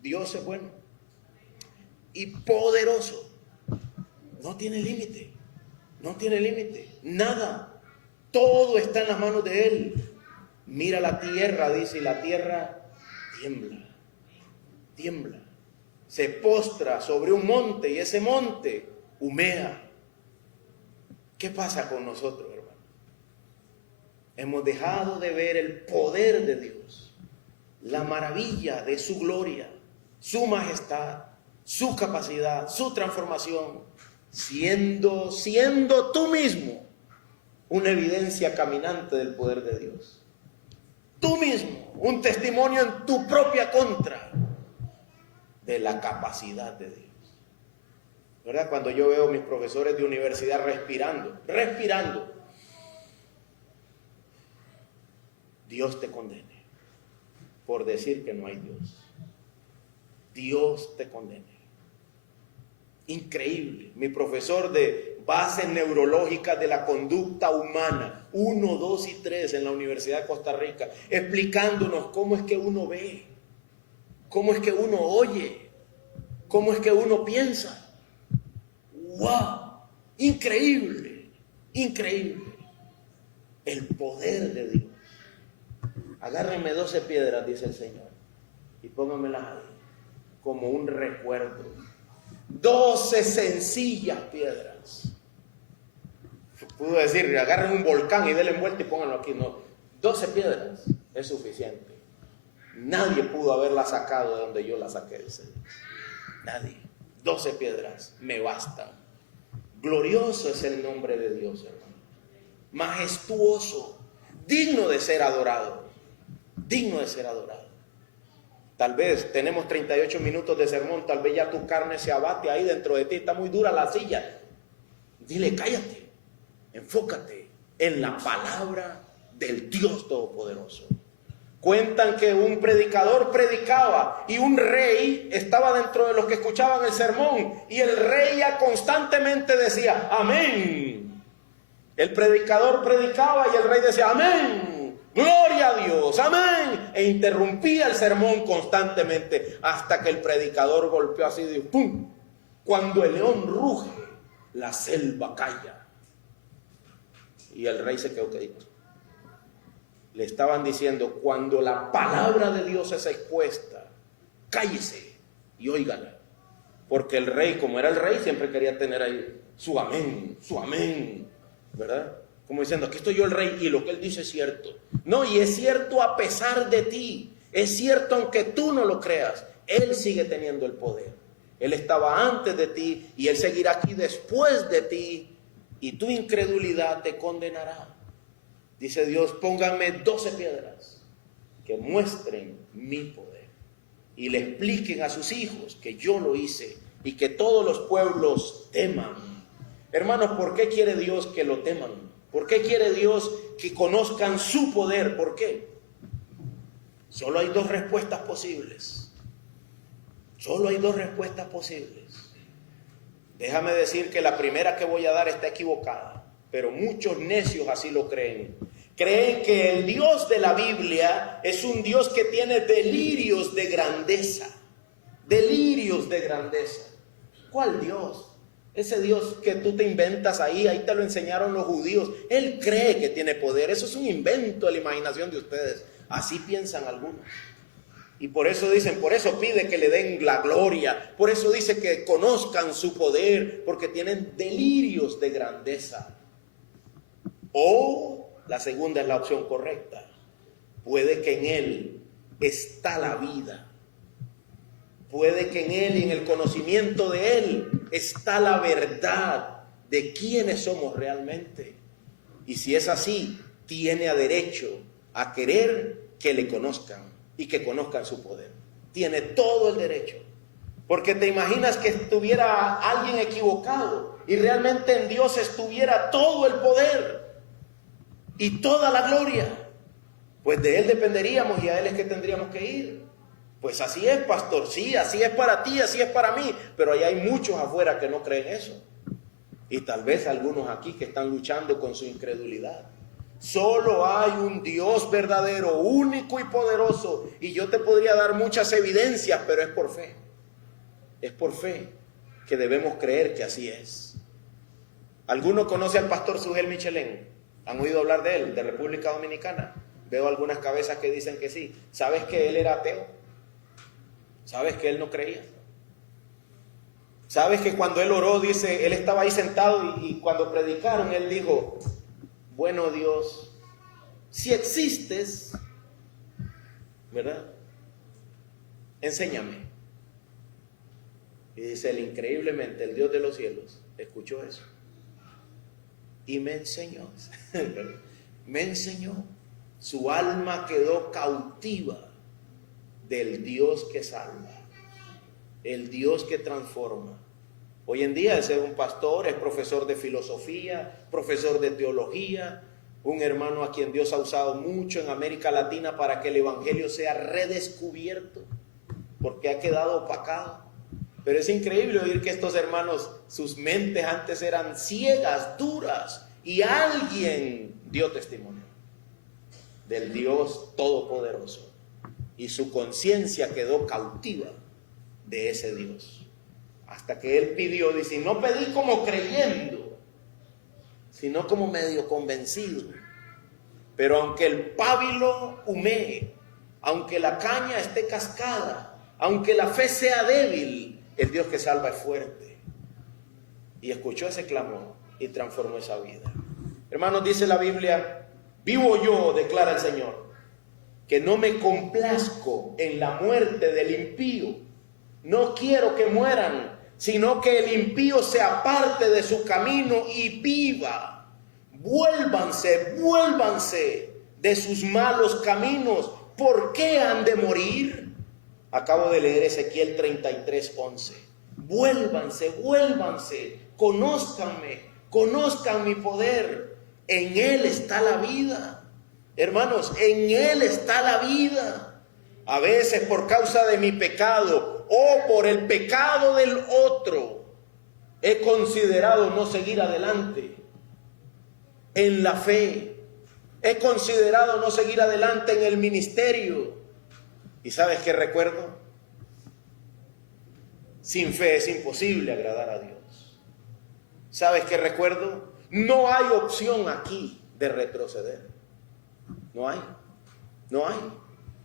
Dios es bueno y poderoso. No tiene límite. No tiene límite. Nada. Todo está en las manos de Él. Mira la tierra, dice, y la tierra tiembla. Tiembla. Se postra sobre un monte y ese monte humea. ¿Qué pasa con nosotros, hermano? Hemos dejado de ver el poder de Dios, la maravilla de su gloria, su majestad, su capacidad, su transformación, siendo tú mismo una evidencia caminante del poder de Dios. Tú mismo, un testimonio en tu propia contra de la capacidad de Dios. ¿Verdad? Cuando yo veo a mis profesores de universidad respirando, Dios te condene por decir que no hay Dios. Dios te condene. Increíble. Mi profesor de bases neurológicas de la conducta humana, 1, 2 y 3 en la Universidad de Costa Rica, explicándonos cómo es que uno ve, cómo es que uno oye, cómo es que uno piensa. ¡Wow! Increíble, increíble. El poder de Dios. Agárrenme 12 piedras, dice el Señor, y pónganmelas ahí, como un recuerdo. 12 sencillas piedras. Pudo decir, agarren un volcán y denle vuelta y pónganlo aquí. No, 12 piedras es suficiente. Nadie pudo haberla sacado de donde yo la saqué, dice Dios. Nadie. 12 piedras me bastan. Glorioso es el nombre de Dios, hermano. Majestuoso, digno de ser adorado. Digno de ser adorado. Tal vez tenemos 38 minutos de sermón, tal vez ya tu carne se abate ahí dentro de ti, está muy dura la silla. Dile, cállate, enfócate en la palabra del Dios Todopoderoso. Cuentan que un predicador predicaba y un rey estaba dentro de los que escuchaban el sermón y el rey ya constantemente decía, amén. El predicador predicaba y el rey decía, amén. Gloria a Dios, amén. E interrumpía el sermón constantemente hasta que el predicador golpeó así de ¡pum! Cuando el león ruge, la selva calla. Y el rey se quedó quedito. Le estaban diciendo, cuando la palabra de Dios es expuesta, cállese y óigala. Porque el rey, como era el rey, siempre quería tener ahí su amén, ¿verdad? Como diciendo, aquí estoy yo el rey y lo que él dice es cierto. No, y es cierto a pesar de ti. Es cierto aunque tú no lo creas. Él sigue teniendo el poder. Él estaba antes de ti y él seguirá aquí después de ti. Y tu incredulidad te condenará. Dice Dios, pónganme 12 piedras que muestren mi poder. Y le expliquen a sus hijos que yo lo hice y que todos los pueblos teman. Hermanos, ¿por qué quiere Dios que lo teman? ¿Por qué quiere Dios que conozcan su poder? ¿Por qué? Solo hay dos respuestas posibles. Solo hay dos respuestas posibles. Déjame decir que la primera que voy a dar está equivocada, pero muchos necios así lo creen. Creen que el Dios de la Biblia es un Dios que tiene delirios de grandeza. Delirios de grandeza. ¿Cuál Dios? Ese Dios que tú te inventas ahí te lo enseñaron los judíos. Él cree que tiene poder. Eso es un invento de la imaginación de ustedes. Así piensan algunos. Y por eso dicen, por eso pide que le den la gloria. Por eso dice que conozcan su poder, porque tienen delirios de grandeza. O la segunda es la opción correcta. Puede que en Él está la vida. Puede que en Él y en el conocimiento de Él está la verdad de quiénes somos realmente. Y si es así, tiene derecho a querer que le conozcan y que conozcan su poder. Tiene todo el derecho. Porque te imaginas que estuviera alguien equivocado y realmente en Dios estuviera todo el poder y toda la gloria. Pues de Él dependeríamos y a Él es que tendríamos que ir. Pues así es, pastor, sí, así es para ti, así es para mí. Pero ahí hay muchos afuera que no creen eso. Y tal vez algunos aquí que están luchando con su incredulidad. Solo hay un Dios verdadero, único y poderoso. Y yo te podría dar muchas evidencias, pero es por fe. Es por fe que debemos creer que así es. ¿Alguno conoce al pastor Sugel Michelén? ¿Han oído hablar de él, de República Dominicana? Veo algunas cabezas que dicen que sí. ¿Sabes que él era ateo? ¿Sabes que él no creía? ¿Sabes que cuando él oró, dice, él estaba ahí sentado y cuando predicaron, él dijo, bueno Dios, si existes, ¿verdad? Enséñame. Y dice él, increíblemente, el Dios de los cielos escuchó eso. Y me enseñó, me enseñó. Su alma quedó cautiva del Dios que salva, el Dios que transforma. Hoy en día es un pastor, es profesor de filosofía, profesor de teología, un hermano a quien Dios ha usado mucho en América Latina para que el evangelio sea redescubierto, porque ha quedado opacado. Pero es increíble oír que estos hermanos, sus mentes antes eran ciegas, duras, y alguien dio testimonio del Dios Todopoderoso. Y su conciencia quedó cautiva de ese Dios. Hasta que él pidió, dice, no pedí como creyendo, sino como medio convencido. Pero aunque el pábilo humee, aunque la caña esté cascada, aunque la fe sea débil, el Dios que salva es fuerte. Y escuchó ese clamor y transformó esa vida. Hermanos, dice la Biblia, vivo yo, declara el Señor, que no me complazco en la muerte del impío. No quiero que mueran, sino que el impío se aparte de su camino y viva. Vuélvanse de sus malos caminos. ¿Por qué han de morir? Acabo de leer Ezequiel 33:11. Vuélvanse, conózcanme, conozcan mi poder. En Él está la vida. Hermanos, en Él está la vida. A veces por causa de mi pecado o por el pecado del otro, he considerado no seguir adelante en la fe. He considerado no seguir adelante en el ministerio. ¿Y sabes qué recuerdo? Sin fe es imposible agradar a Dios. ¿Sabes qué recuerdo? No hay opción aquí de retroceder. No hay.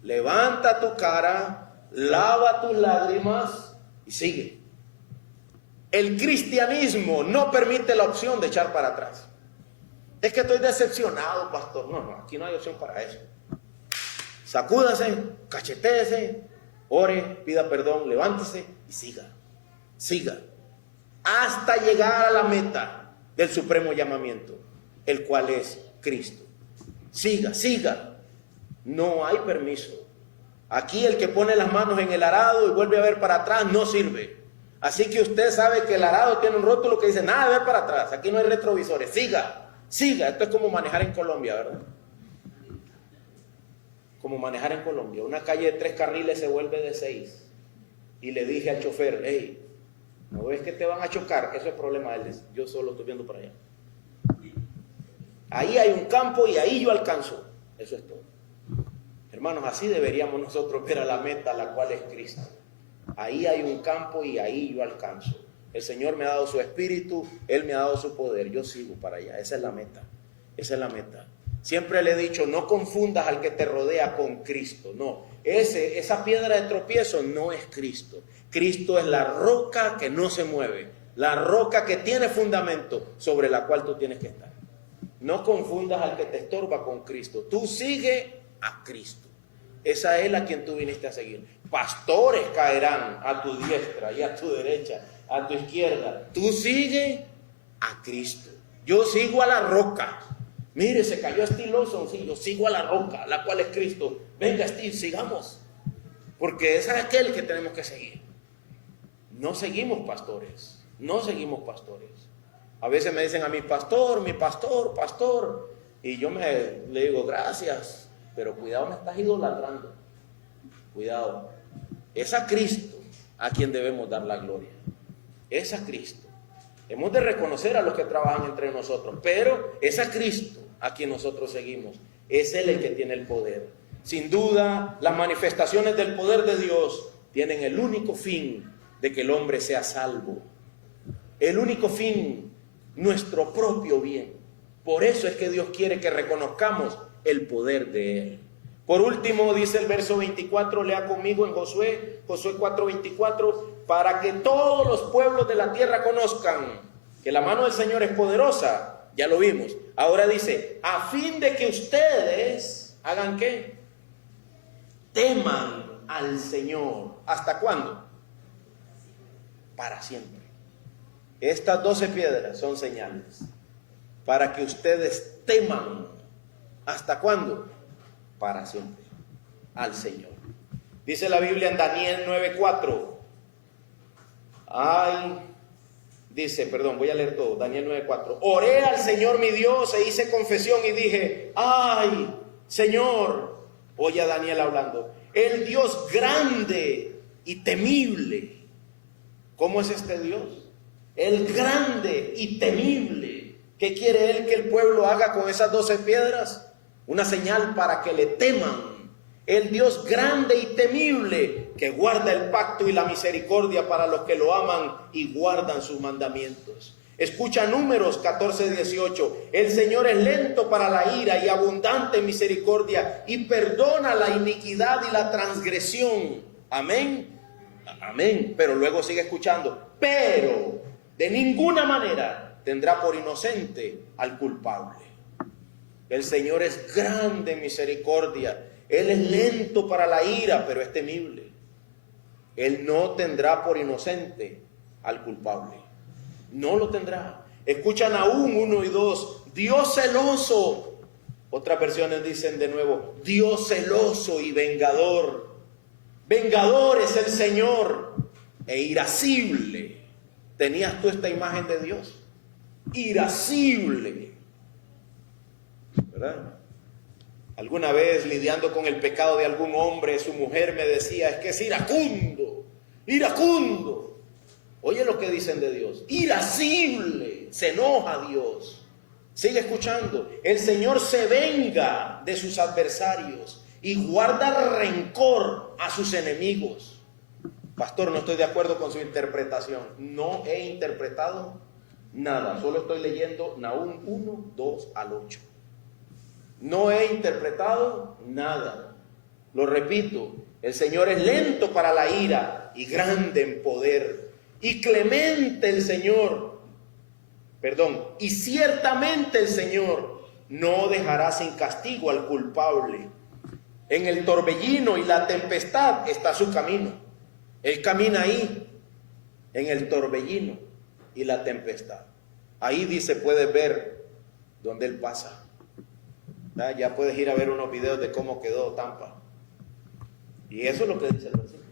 Levanta tu cara, lava tus lágrimas y sigue. El cristianismo no permite la opción de echar para atrás. Es que estoy decepcionado, pastor. No, aquí no hay opción para eso. Sacúdase, cachetéese, ore, pida perdón, levántese y siga, hasta llegar a la meta del supremo llamamiento, el cual es Cristo. Siga, no hay permiso. Aquí el que pone las manos en el arado y vuelve a ver para atrás no sirve. Así que usted sabe que el arado tiene un rótulo que dice nada de ver para atrás, aquí no hay retrovisores, siga, esto es como manejar en Colombia, ¿verdad? Como manejar en Colombia, una calle de 3 carriles se vuelve de 6. Y le dije al chofer, hey, ¿no ves que te van a chocar? Eso es problema de él, yo solo estoy viendo para allá. Ahí hay un campo y ahí yo alcanzo. Eso es todo. Hermanos, así deberíamos nosotros ver a la meta, la cual es Cristo. Ahí hay un campo y ahí yo alcanzo. El Señor me ha dado su espíritu, Él me ha dado su poder, yo sigo para allá. Esa es la meta. Siempre le he dicho, no confundas al que te rodea con Cristo. No, esa piedra de tropiezo no es Cristo. Cristo es la roca que no se mueve, la roca que tiene fundamento sobre la cual tú tienes que estar. No confundas al que te estorba con Cristo. Tú sigue a Cristo. Esa es la quien tú viniste a seguir. Pastores caerán a tu diestra y a tu derecha, a tu izquierda. Tú sigue a Cristo. Yo sigo a la roca. Mire, se cayó Steve Lawson. Sí, yo sigo a la roca, la cual es Cristo. Venga, Steve, sigamos. Porque es aquel que tenemos que seguir. No seguimos pastores. No seguimos pastores. A veces me dicen a mí, pastor, mi pastor, pastor. Y yo le digo, gracias. Pero cuidado, me estás idolatrando. Cuidado. Es a Cristo a quien debemos dar la gloria. Es a Cristo. Hemos de reconocer a los que trabajan entre nosotros, pero es a Cristo a quien nosotros seguimos. Es Él el que tiene el poder. Sin duda, las manifestaciones del poder de Dios tienen el único fin de que el hombre sea salvo. El único fin, nuestro propio bien. Por eso es que Dios quiere que reconozcamos el poder de Él. Por último, dice el verso 24, lea conmigo en Josué 4:24, para que todos los pueblos de la tierra conozcan que la mano del Señor es poderosa. Ya lo vimos. Ahora dice, a fin de que ustedes hagan ¿qué? Teman al Señor. ¿Hasta cuándo? Para siempre. Estas 12 piedras son señales para que ustedes teman. ¿Hasta cuándo? Para siempre al Señor. Dice la Biblia en Daniel 9:4. Voy a leer todo. Daniel 9:4. Oré al Señor mi Dios e hice confesión y dije, ay, Señor, oye a Daniel hablando, el Dios grande y temible. ¿Cómo es este Dios? El grande y temible. ¿Qué quiere Él que el pueblo haga con esas 12 piedras? Una señal para que le teman. El Dios grande y temible que guarda el pacto y la misericordia para los que lo aman y guardan sus mandamientos. Escucha Números 14:18. El Señor es lento para la ira y abundante en misericordia y perdona la iniquidad y la transgresión. Amén. Amén. Pero luego sigue escuchando. Pero de ninguna manera tendrá por inocente al culpable. El Señor es grande en misericordia. Él es lento para la ira, pero es temible. Él no tendrá por inocente al culpable. No lo tendrá. Escuchan Nahum 1 y 2. Dios celoso. Otras versiones dicen de nuevo, Dios celoso y vengador. Vengador es el Señor e irascible. ¿Tenías tú esta imagen de Dios? Irascible. ¿Verdad? Alguna vez lidiando con el pecado de algún hombre, su mujer me decía, es que es iracundo, iracundo. Oye lo que dicen de Dios, irascible, se enoja Dios. Sigue escuchando, el Señor se venga de sus adversarios y guarda rencor a sus enemigos. Pastor, no estoy de acuerdo con su interpretación. No he interpretado nada, solo estoy leyendo Nahum 1, 2 al 8. No he interpretado nada. Lo repito, el Señor es lento para la ira y grande en poder. Y clemente el Señor, y ciertamente el Señor no dejará sin castigo al culpable. En el torbellino y la tempestad está su camino. Él camina ahí, en el torbellino y la tempestad. Ahí dice, puedes ver donde Él pasa. Ya puedes ir a ver unos videos de cómo quedó Tampa. Y eso es lo que dice el versículo.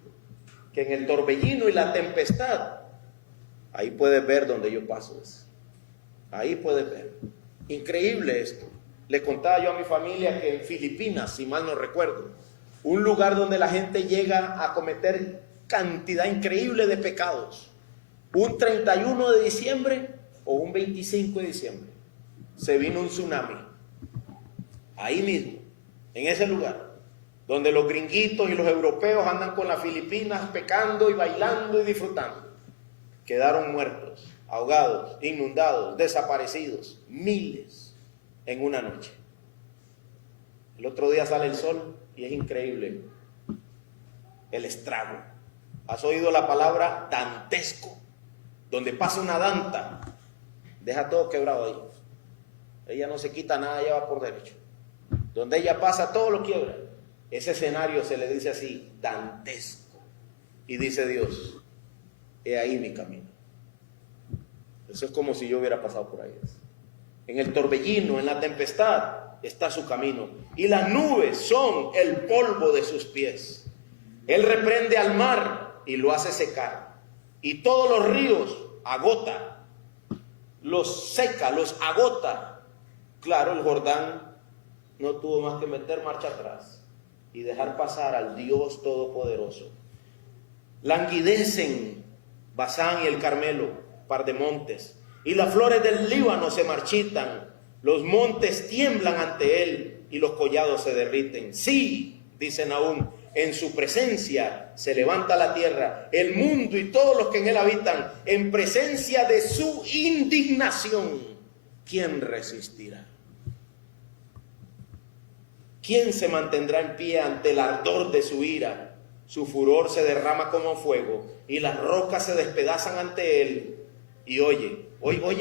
Que en el torbellino y la tempestad, ahí puedes ver donde yo paso. Ahí puedes ver. Increíble esto. Le contaba yo a mi familia que en Filipinas, si mal no recuerdo, un lugar donde la gente llega a cometer cantidad increíble de pecados. Un 31 de diciembre o un 25 de diciembre se vino un tsunami. Ahí mismo, en ese lugar, donde los gringuitos y los europeos andan con las Filipinas pecando y bailando y disfrutando. Quedaron muertos, ahogados, inundados, desaparecidos, miles en una noche. El otro día sale el sol y es increíble el estrago. ¿Has oído la palabra dantesco? Donde pasa una danta, deja todo quebrado ahí. Ella no se quita nada, ella va por derecho. Donde ella pasa, todo lo quiebra. Ese escenario se le dice así, dantesco. Y dice Dios, he ahí mi camino. Eso es como si yo hubiera pasado por ahí. En el torbellino, en la tempestad, está su camino. Y las nubes son el polvo de sus pies. Él reprende al mar y lo hace secar. Y todos los ríos agota, los seca, los agota. Claro, el Jordán no tuvo más que meter marcha atrás y dejar pasar al Dios Todopoderoso. Languidecen Basán y el Carmelo, par de montes, y las flores del Líbano se marchitan, los montes tiemblan ante él y los collados se derriten. Sí, dicen aún, en su presencia se levanta la tierra, el mundo y todos los que en él habitan, en presencia de su indignación. ¿Quién resistirá? ¿Quién se mantendrá en pie ante el ardor de su ira? Su furor se derrama como fuego y las rocas se despedazan ante él. Y oye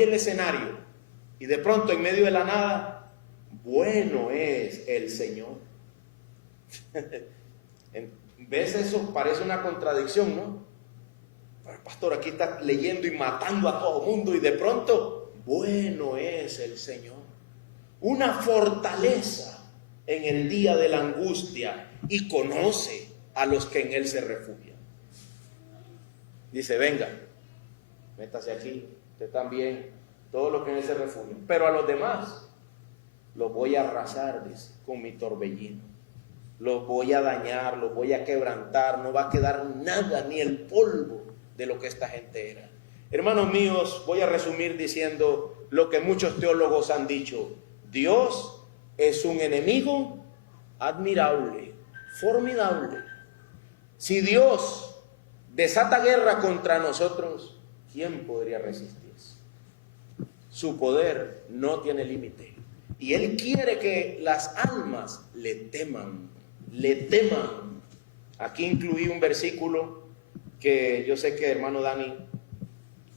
el escenario. Y de pronto en medio de la nada, bueno es el Señor. ¿Ves eso? Parece una contradicción, ¿no? Pastor, aquí está leyendo y matando a todo mundo y de pronto, bueno es el Señor. Una fortaleza en el día de la angustia y conoce a los que en él se refugian. Dice, venga, métase aquí, usted también, todos los que en él se refugian. Pero a los demás los voy a arrasar, dice, con mi torbellino. Los voy a dañar, los voy a quebrantar, no va a quedar nada, ni el polvo de lo que esta gente era. Hermanos míos, voy a resumir diciendo lo que muchos teólogos han dicho. Dios es un enemigo admirable, formidable. Si Dios desata guerra contra nosotros, ¿quién podría resistirse? Su poder no tiene límite. Y Él quiere que las almas le teman, le teman. Aquí incluí un versículo que yo sé que hermano Dani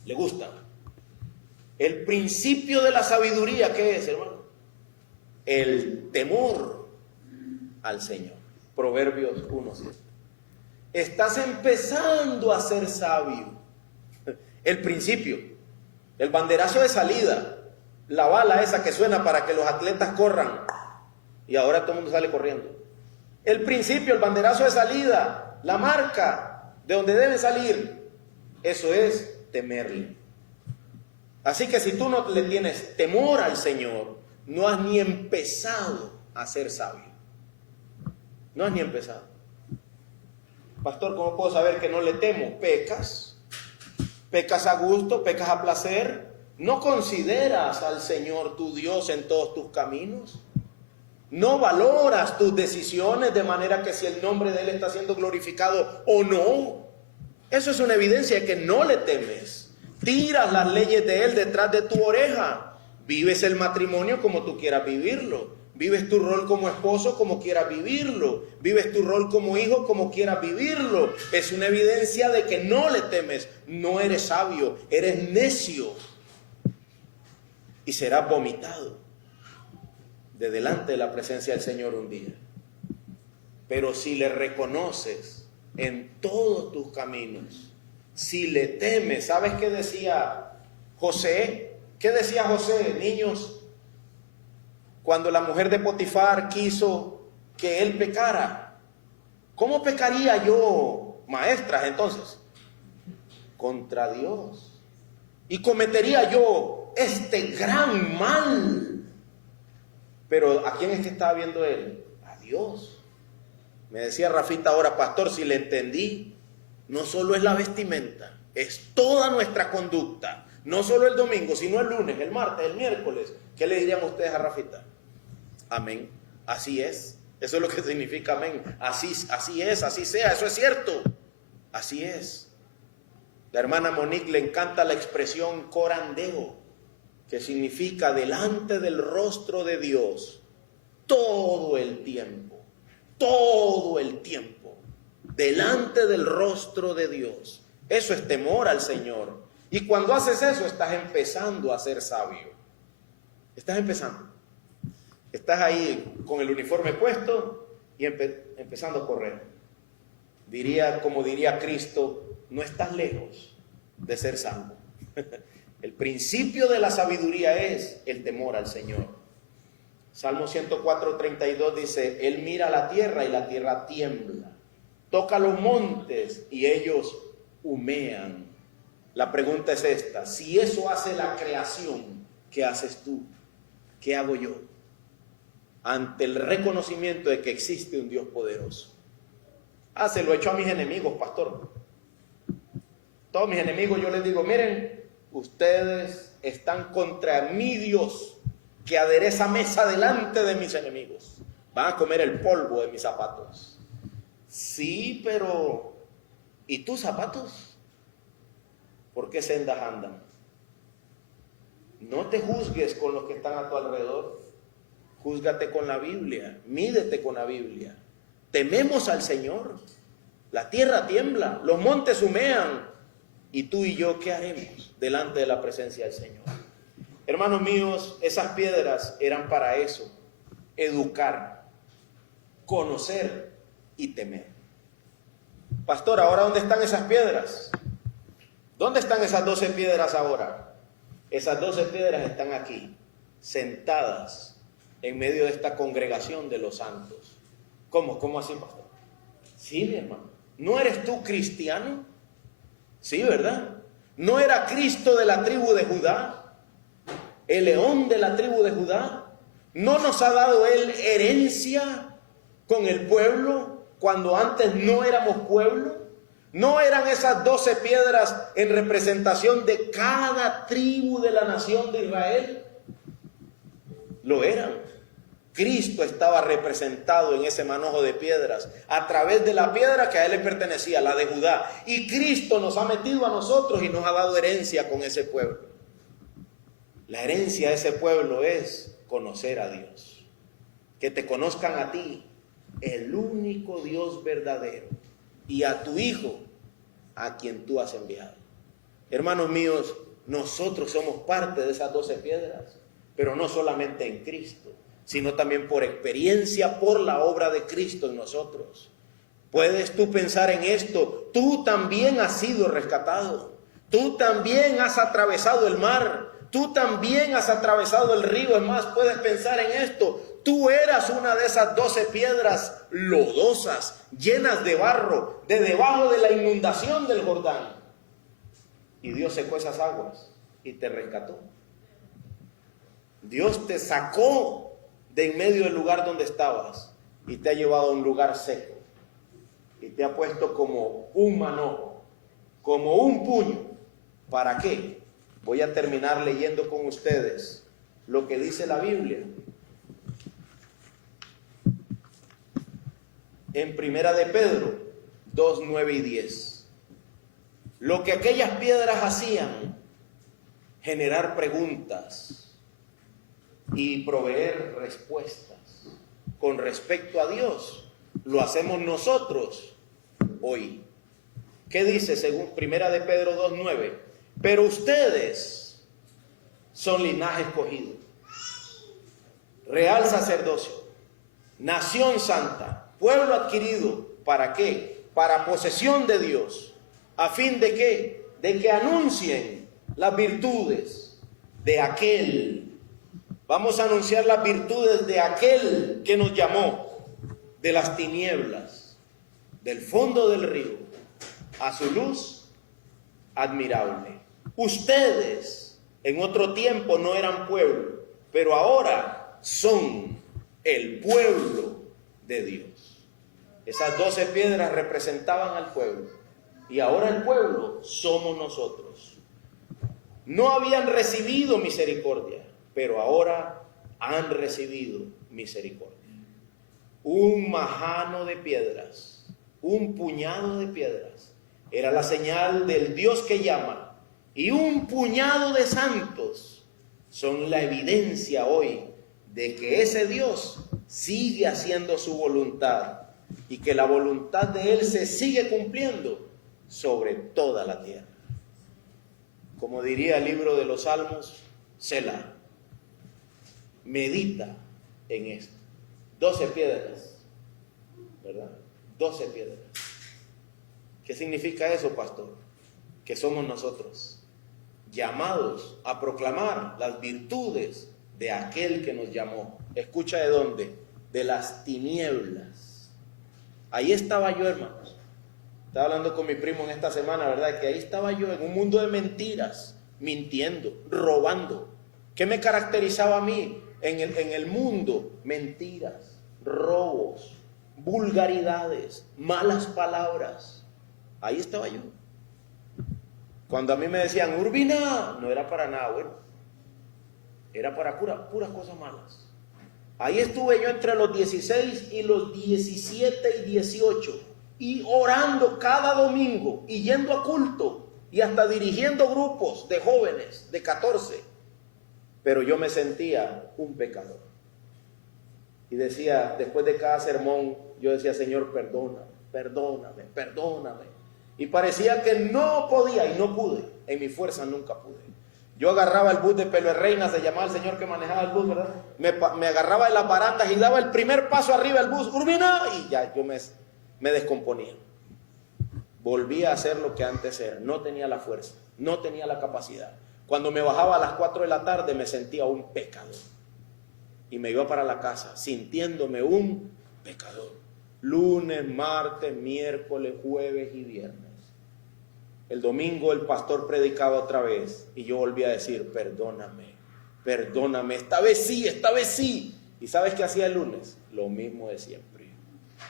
le gusta. El principio de la sabiduría, ¿qué es, hermano? El temor al Señor. Proverbios 1:7. Estás empezando a ser sabio. El principio, el banderazo de salida, la bala esa que suena para que los atletas corran y ahora todo el mundo sale corriendo. El principio, el banderazo de salida, la marca de donde deben salir, eso es temerle. Así que si tú no le tienes temor al Señor, no has ni empezado a ser sabio. No has ni empezado. Pastor, ¿cómo puedo saber que no le temo? Pecas. Pecas a gusto, pecas a placer. ¿No consideras al Señor tu Dios en todos tus caminos? ¿No valoras tus decisiones de manera que si el nombre de Él está siendo glorificado o no? Eso es una evidencia de que no le temes. Tiras las leyes de Él detrás de tu oreja. Vives el matrimonio como tú quieras vivirlo. Vives tu rol como esposo como quieras vivirlo. Vives tu rol como hijo como quieras vivirlo. Es una evidencia de que no le temes. No eres sabio, eres necio. Y serás vomitado de delante de la presencia del Señor un día. Pero si le reconoces en todos tus caminos, si le temes, ¿sabes qué decía José? ¿Qué decía José, niños? Cuando la mujer de Potifar quiso que él pecara. ¿Cómo pecaría yo, maestras, entonces? Contra Dios. Y cometería yo este gran mal. Pero ¿a quién es que estaba viendo él? A Dios. Me decía Rafita ahora, pastor, si le entendí, no solo es la vestimenta, es toda nuestra conducta. No solo el domingo, sino el lunes, el martes, el miércoles. ¿Qué le dirían ustedes a Rafita? Amén. Así es. Eso es lo que significa amén. Así es, así sea. Eso es cierto. Así es. La hermana Monique le encanta la expresión corandeo, que significa delante del rostro de Dios todo el tiempo. Todo el tiempo. Delante del rostro de Dios. Eso es temor al Señor. Y cuando haces eso, estás empezando a ser sabio. Estás empezando. Estás ahí con el uniforme puesto y empezando a correr. Como diría Cristo, no estás lejos de ser salvo. El principio de la sabiduría es el temor al Señor. Salmo 104:32 dice, Él mira la tierra y la tierra tiembla. Toca los montes y ellos humean. La pregunta es esta: si eso hace la creación, ¿qué haces tú? ¿Qué hago yo? Ante el reconocimiento de que existe un Dios poderoso. Se lo he hecho a mis enemigos, pastor. Todos mis enemigos yo les digo, miren, ustedes están contra mi Dios, que adereza mesa delante de mis enemigos. Van a comer el polvo de mis zapatos. Sí, pero ¿y tus zapatos? ¿Por qué sendas andan? No te juzgues con los que están a tu alrededor. Júzgate con la Biblia, mídete con la Biblia. Tememos al Señor. La tierra tiembla, los montes humean. ¿Y tú y yo qué haremos delante de la presencia del Señor? Hermanos míos, esas piedras eran para eso: educar, conocer y temer. Pastor, ¿ahora dónde están esas piedras? ¿Dónde están esas 12 piedras ahora? Esas 12 piedras están aquí, sentadas en medio de esta congregación de los santos. ¿Cómo así, pastor? Sí, mi hermano. ¿No eres tú cristiano? Sí, ¿verdad? ¿No era Cristo de la tribu de Judá? El león de la tribu de Judá. ¿No nos ha dado Él herencia con el pueblo cuando antes no éramos pueblo? ¿No eran esas 12 piedras en representación de cada tribu de la nación de Israel? Lo eran. Cristo estaba representado en ese manojo de piedras a través de la piedra que a él le pertenecía, la de Judá. Y Cristo nos ha metido a nosotros y nos ha dado herencia con ese pueblo. La herencia de ese pueblo es conocer a Dios. Que te conozcan a ti, el único Dios verdadero, y a tu Hijo, a quien tú has enviado. Hermanos míos, nosotros somos parte de esas 12 piedras, pero no solamente en Cristo, sino también por experiencia, por la obra de Cristo en nosotros. ¿Puedes tú pensar en esto? Tú también has sido rescatado. Tú también has atravesado el mar. Tú también has atravesado el río. Es más, puedes pensar en esto. Tú eras una de esas 12 piedras lodosas, llenas de barro, de debajo de la inundación del Jordán. Y Dios secó esas aguas y te rescató. Dios te sacó de en medio del lugar donde estabas y te ha llevado a un lugar seco y te ha puesto como un manojo, como un puño. ¿Para qué? Voy a terminar leyendo con ustedes lo que dice la Biblia en Primera de Pedro 2, 9 y 10. Lo que aquellas piedras hacían, generar preguntas y proveer respuestas con respecto a Dios, lo hacemos nosotros hoy. ¿Qué dice según Primera de Pedro 2:9? Pero ustedes son linaje escogido, real sacerdocio, nación santa, pueblo adquirido. ¿Para qué? Para posesión de Dios. ¿A fin de qué? De que anuncien las virtudes de aquel. Vamos a anunciar las virtudes de aquel que nos llamó de las tinieblas, del fondo del río, a su luz admirable. Ustedes en otro tiempo no eran pueblo, pero ahora son el pueblo de Dios. Esas 12 piedras representaban al pueblo y ahora el pueblo somos nosotros. No habían recibido misericordia, pero ahora han recibido misericordia. Un majano de piedras, un puñado de piedras, era la señal del Dios que llama, y un puñado de santos son la evidencia hoy de que ese Dios sigue haciendo su voluntad y que la voluntad de Él se sigue cumpliendo sobre toda la tierra. Como diría el libro de los Salmos, Selah. Medita en esto. 12 piedras, ¿verdad? 12 piedras. ¿Qué significa eso, pastor? Que somos nosotros, llamados a proclamar las virtudes de aquel que nos llamó. Escucha de dónde, de las tinieblas. Ahí estaba yo, hermanos. Estaba hablando con mi primo en esta semana, ¿verdad? Que ahí estaba yo en un mundo de mentiras, mintiendo, robando. ¿Qué me caracterizaba a mí en el mundo? Mentiras, robos, vulgaridades, malas palabras. Ahí estaba yo. Cuando a mí me decían, Urbina, no era para nada bueno. Era para puras cosas malas. Ahí estuve yo entre los 16 y los 17 y 18. Y orando cada domingo y yendo a culto y hasta dirigiendo grupos de jóvenes de 14. Pero yo me sentía un pecador. Y decía, después de cada sermón, yo decía, Señor, perdóname, perdóname, perdóname. Y parecía que no podía y no pude. En mi fuerza nunca pude. Yo agarraba el bus de Pelo de Reina, se llamaba el señor que manejaba el bus, ¿verdad? Me agarraba de las barandas y daba el primer paso arriba del bus, Urbina, y ya yo me descomponía. Volvía a hacer lo que antes era. No tenía la fuerza, no tenía la capacidad. Cuando me bajaba a las 4 de la tarde me sentía un pecador. Y me iba para la casa sintiéndome un pecador. Lunes, martes, miércoles, jueves y viernes. El domingo el pastor predicaba otra vez y yo volvía a decir, perdóname, perdóname, esta vez sí, esta vez sí. ¿Y sabes qué hacía el lunes? Lo mismo de siempre,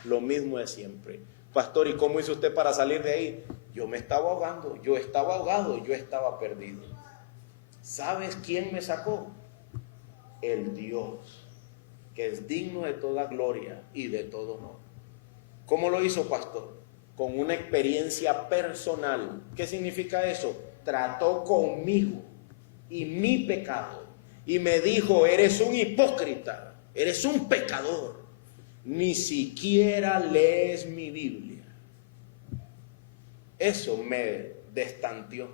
lo mismo de siempre. Pastor, ¿y cómo hizo usted para salir de ahí? Yo me estaba ahogando, yo estaba ahogado, yo estaba perdido. ¿Sabes quién me sacó? El Dios, que es digno de toda gloria y de todo honor. ¿Cómo lo hizo, pastor? Con una experiencia personal. ¿Qué significa eso? Trató conmigo y mi pecado y me dijo, eres un hipócrita, eres un pecador, ni siquiera lees mi Biblia. Eso me destanteó,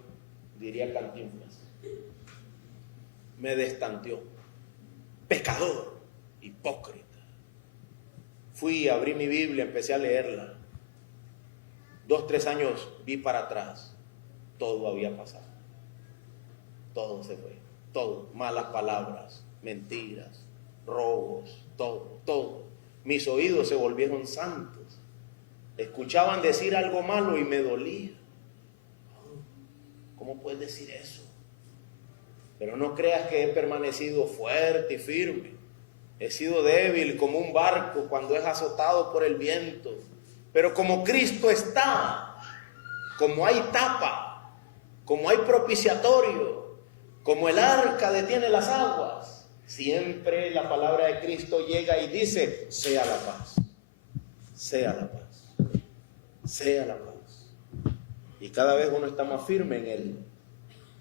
diría Cantinflas. Me destanteó. Pecador, hipócrita. Fui, abrí mi Biblia, empecé a leerla. 2, 3 años vi para atrás, todo había pasado, todo se fue, todo, malas palabras, mentiras, robos, todo. Mis oídos se volvieron santos, escuchaban decir algo malo y me dolía. ¿Cómo puedes decir eso? Pero no creas que he permanecido fuerte y firme, he sido débil como un barco cuando es azotado por el viento. Pero como Cristo está, como hay tapa, como hay propiciatorio, como el arca detiene las aguas, siempre la palabra de Cristo llega y dice, sea la paz, sea la paz, sea la paz. Y cada vez uno está más firme en Él,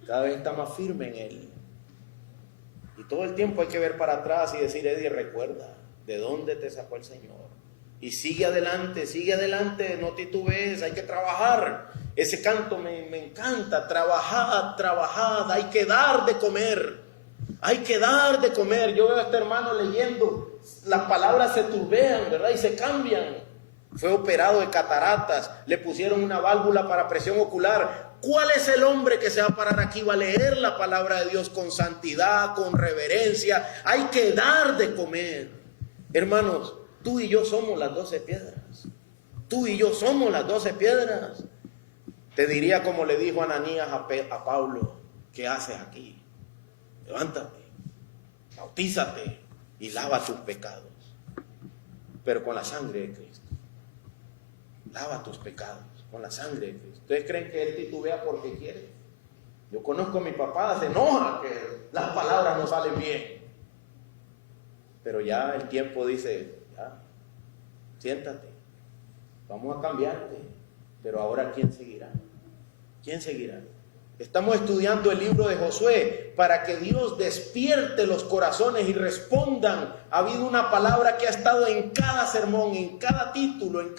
cada vez está más firme en Él. Y todo el tiempo hay que ver para atrás y decir, Eddie, recuerda de dónde te sacó el Señor. Y sigue adelante, no titubees, hay que trabajar. Ese canto me encanta, trabajad, hay que dar de comer, hay que dar de comer. Yo veo a este hermano leyendo, las palabras se turbean, ¿verdad? Y se cambian. Fue operado de cataratas, le pusieron una válvula para presión ocular. ¿Cuál es el hombre que se va a parar aquí? Va a leer la palabra de Dios con santidad, con reverencia. Hay que dar de comer. Hermanos, tú y yo somos las 12 piedras. Tú y yo somos las 12 piedras. Te diría como le dijo Ananías a Pablo, ¿qué haces aquí? Levántate, bautízate y lava tus pecados. Pero con la sangre de Cristo. Lava tus pecados con la sangre de Cristo. ¿Ustedes creen que él titubea porque quiere? Yo conozco a mi papá, se enoja que las palabras no salen bien. Pero ya el tiempo dice, ya, siéntate, vamos a cambiarte. Pero ahora, ¿quién seguirá? ¿Quién seguirá? Estamos estudiando el libro de Josué para que Dios despierte los corazones y respondan. Ha habido una palabra que ha estado en cada sermón, en cada título,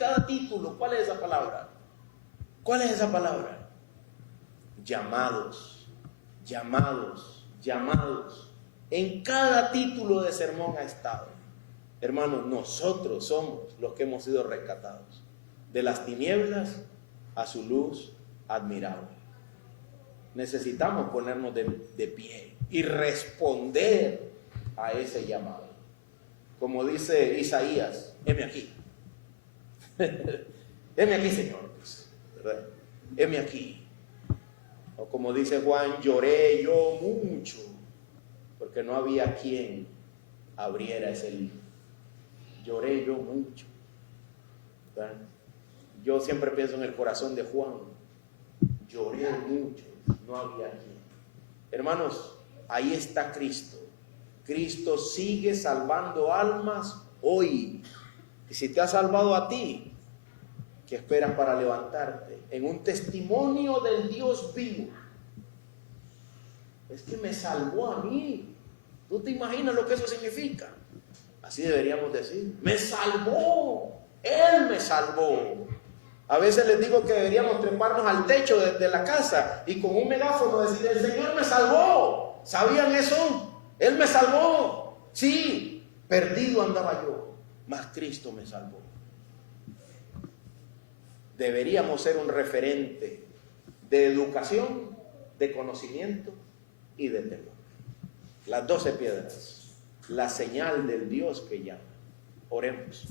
¿Cuál es esa palabra? ¿Cuál es esa palabra? Llamados, llamados, llamados. En cada título de sermón ha estado. Hermanos, nosotros somos los que hemos sido rescatados de las tinieblas a su luz admirable. necesitamos ponernos de pie y responder a ese llamado. Como dice Isaías, heme aquí. Heme aquí, Señor. ¿Verdad? Heme aquí. O como dice Juan, lloré yo mucho porque no había quien abriera ese libro. Lloré yo mucho. ¿Verdad? Yo siempre pienso en el corazón de Juan. Lloré mucho, no había quien. Hermanos, ahí está Cristo. Cristo sigue salvando almas hoy. Y si te ha salvado a ti, ¿qué esperas para levantarte? En un testimonio del Dios vivo. Es que me salvó a mí. ¿Tú te imaginas lo que eso significa? Así deberíamos decir. Me salvó. Él me salvó. A veces les digo que deberíamos treparnos al techo de la casa y con un megáfono decir, el Señor me salvó. ¿Sabían eso? Él me salvó. Sí, perdido andaba yo, mas Cristo me salvó. Deberíamos ser un referente de educación, de conocimiento y de temor. Las 12 piedras, la señal del Dios que llama. Oremos.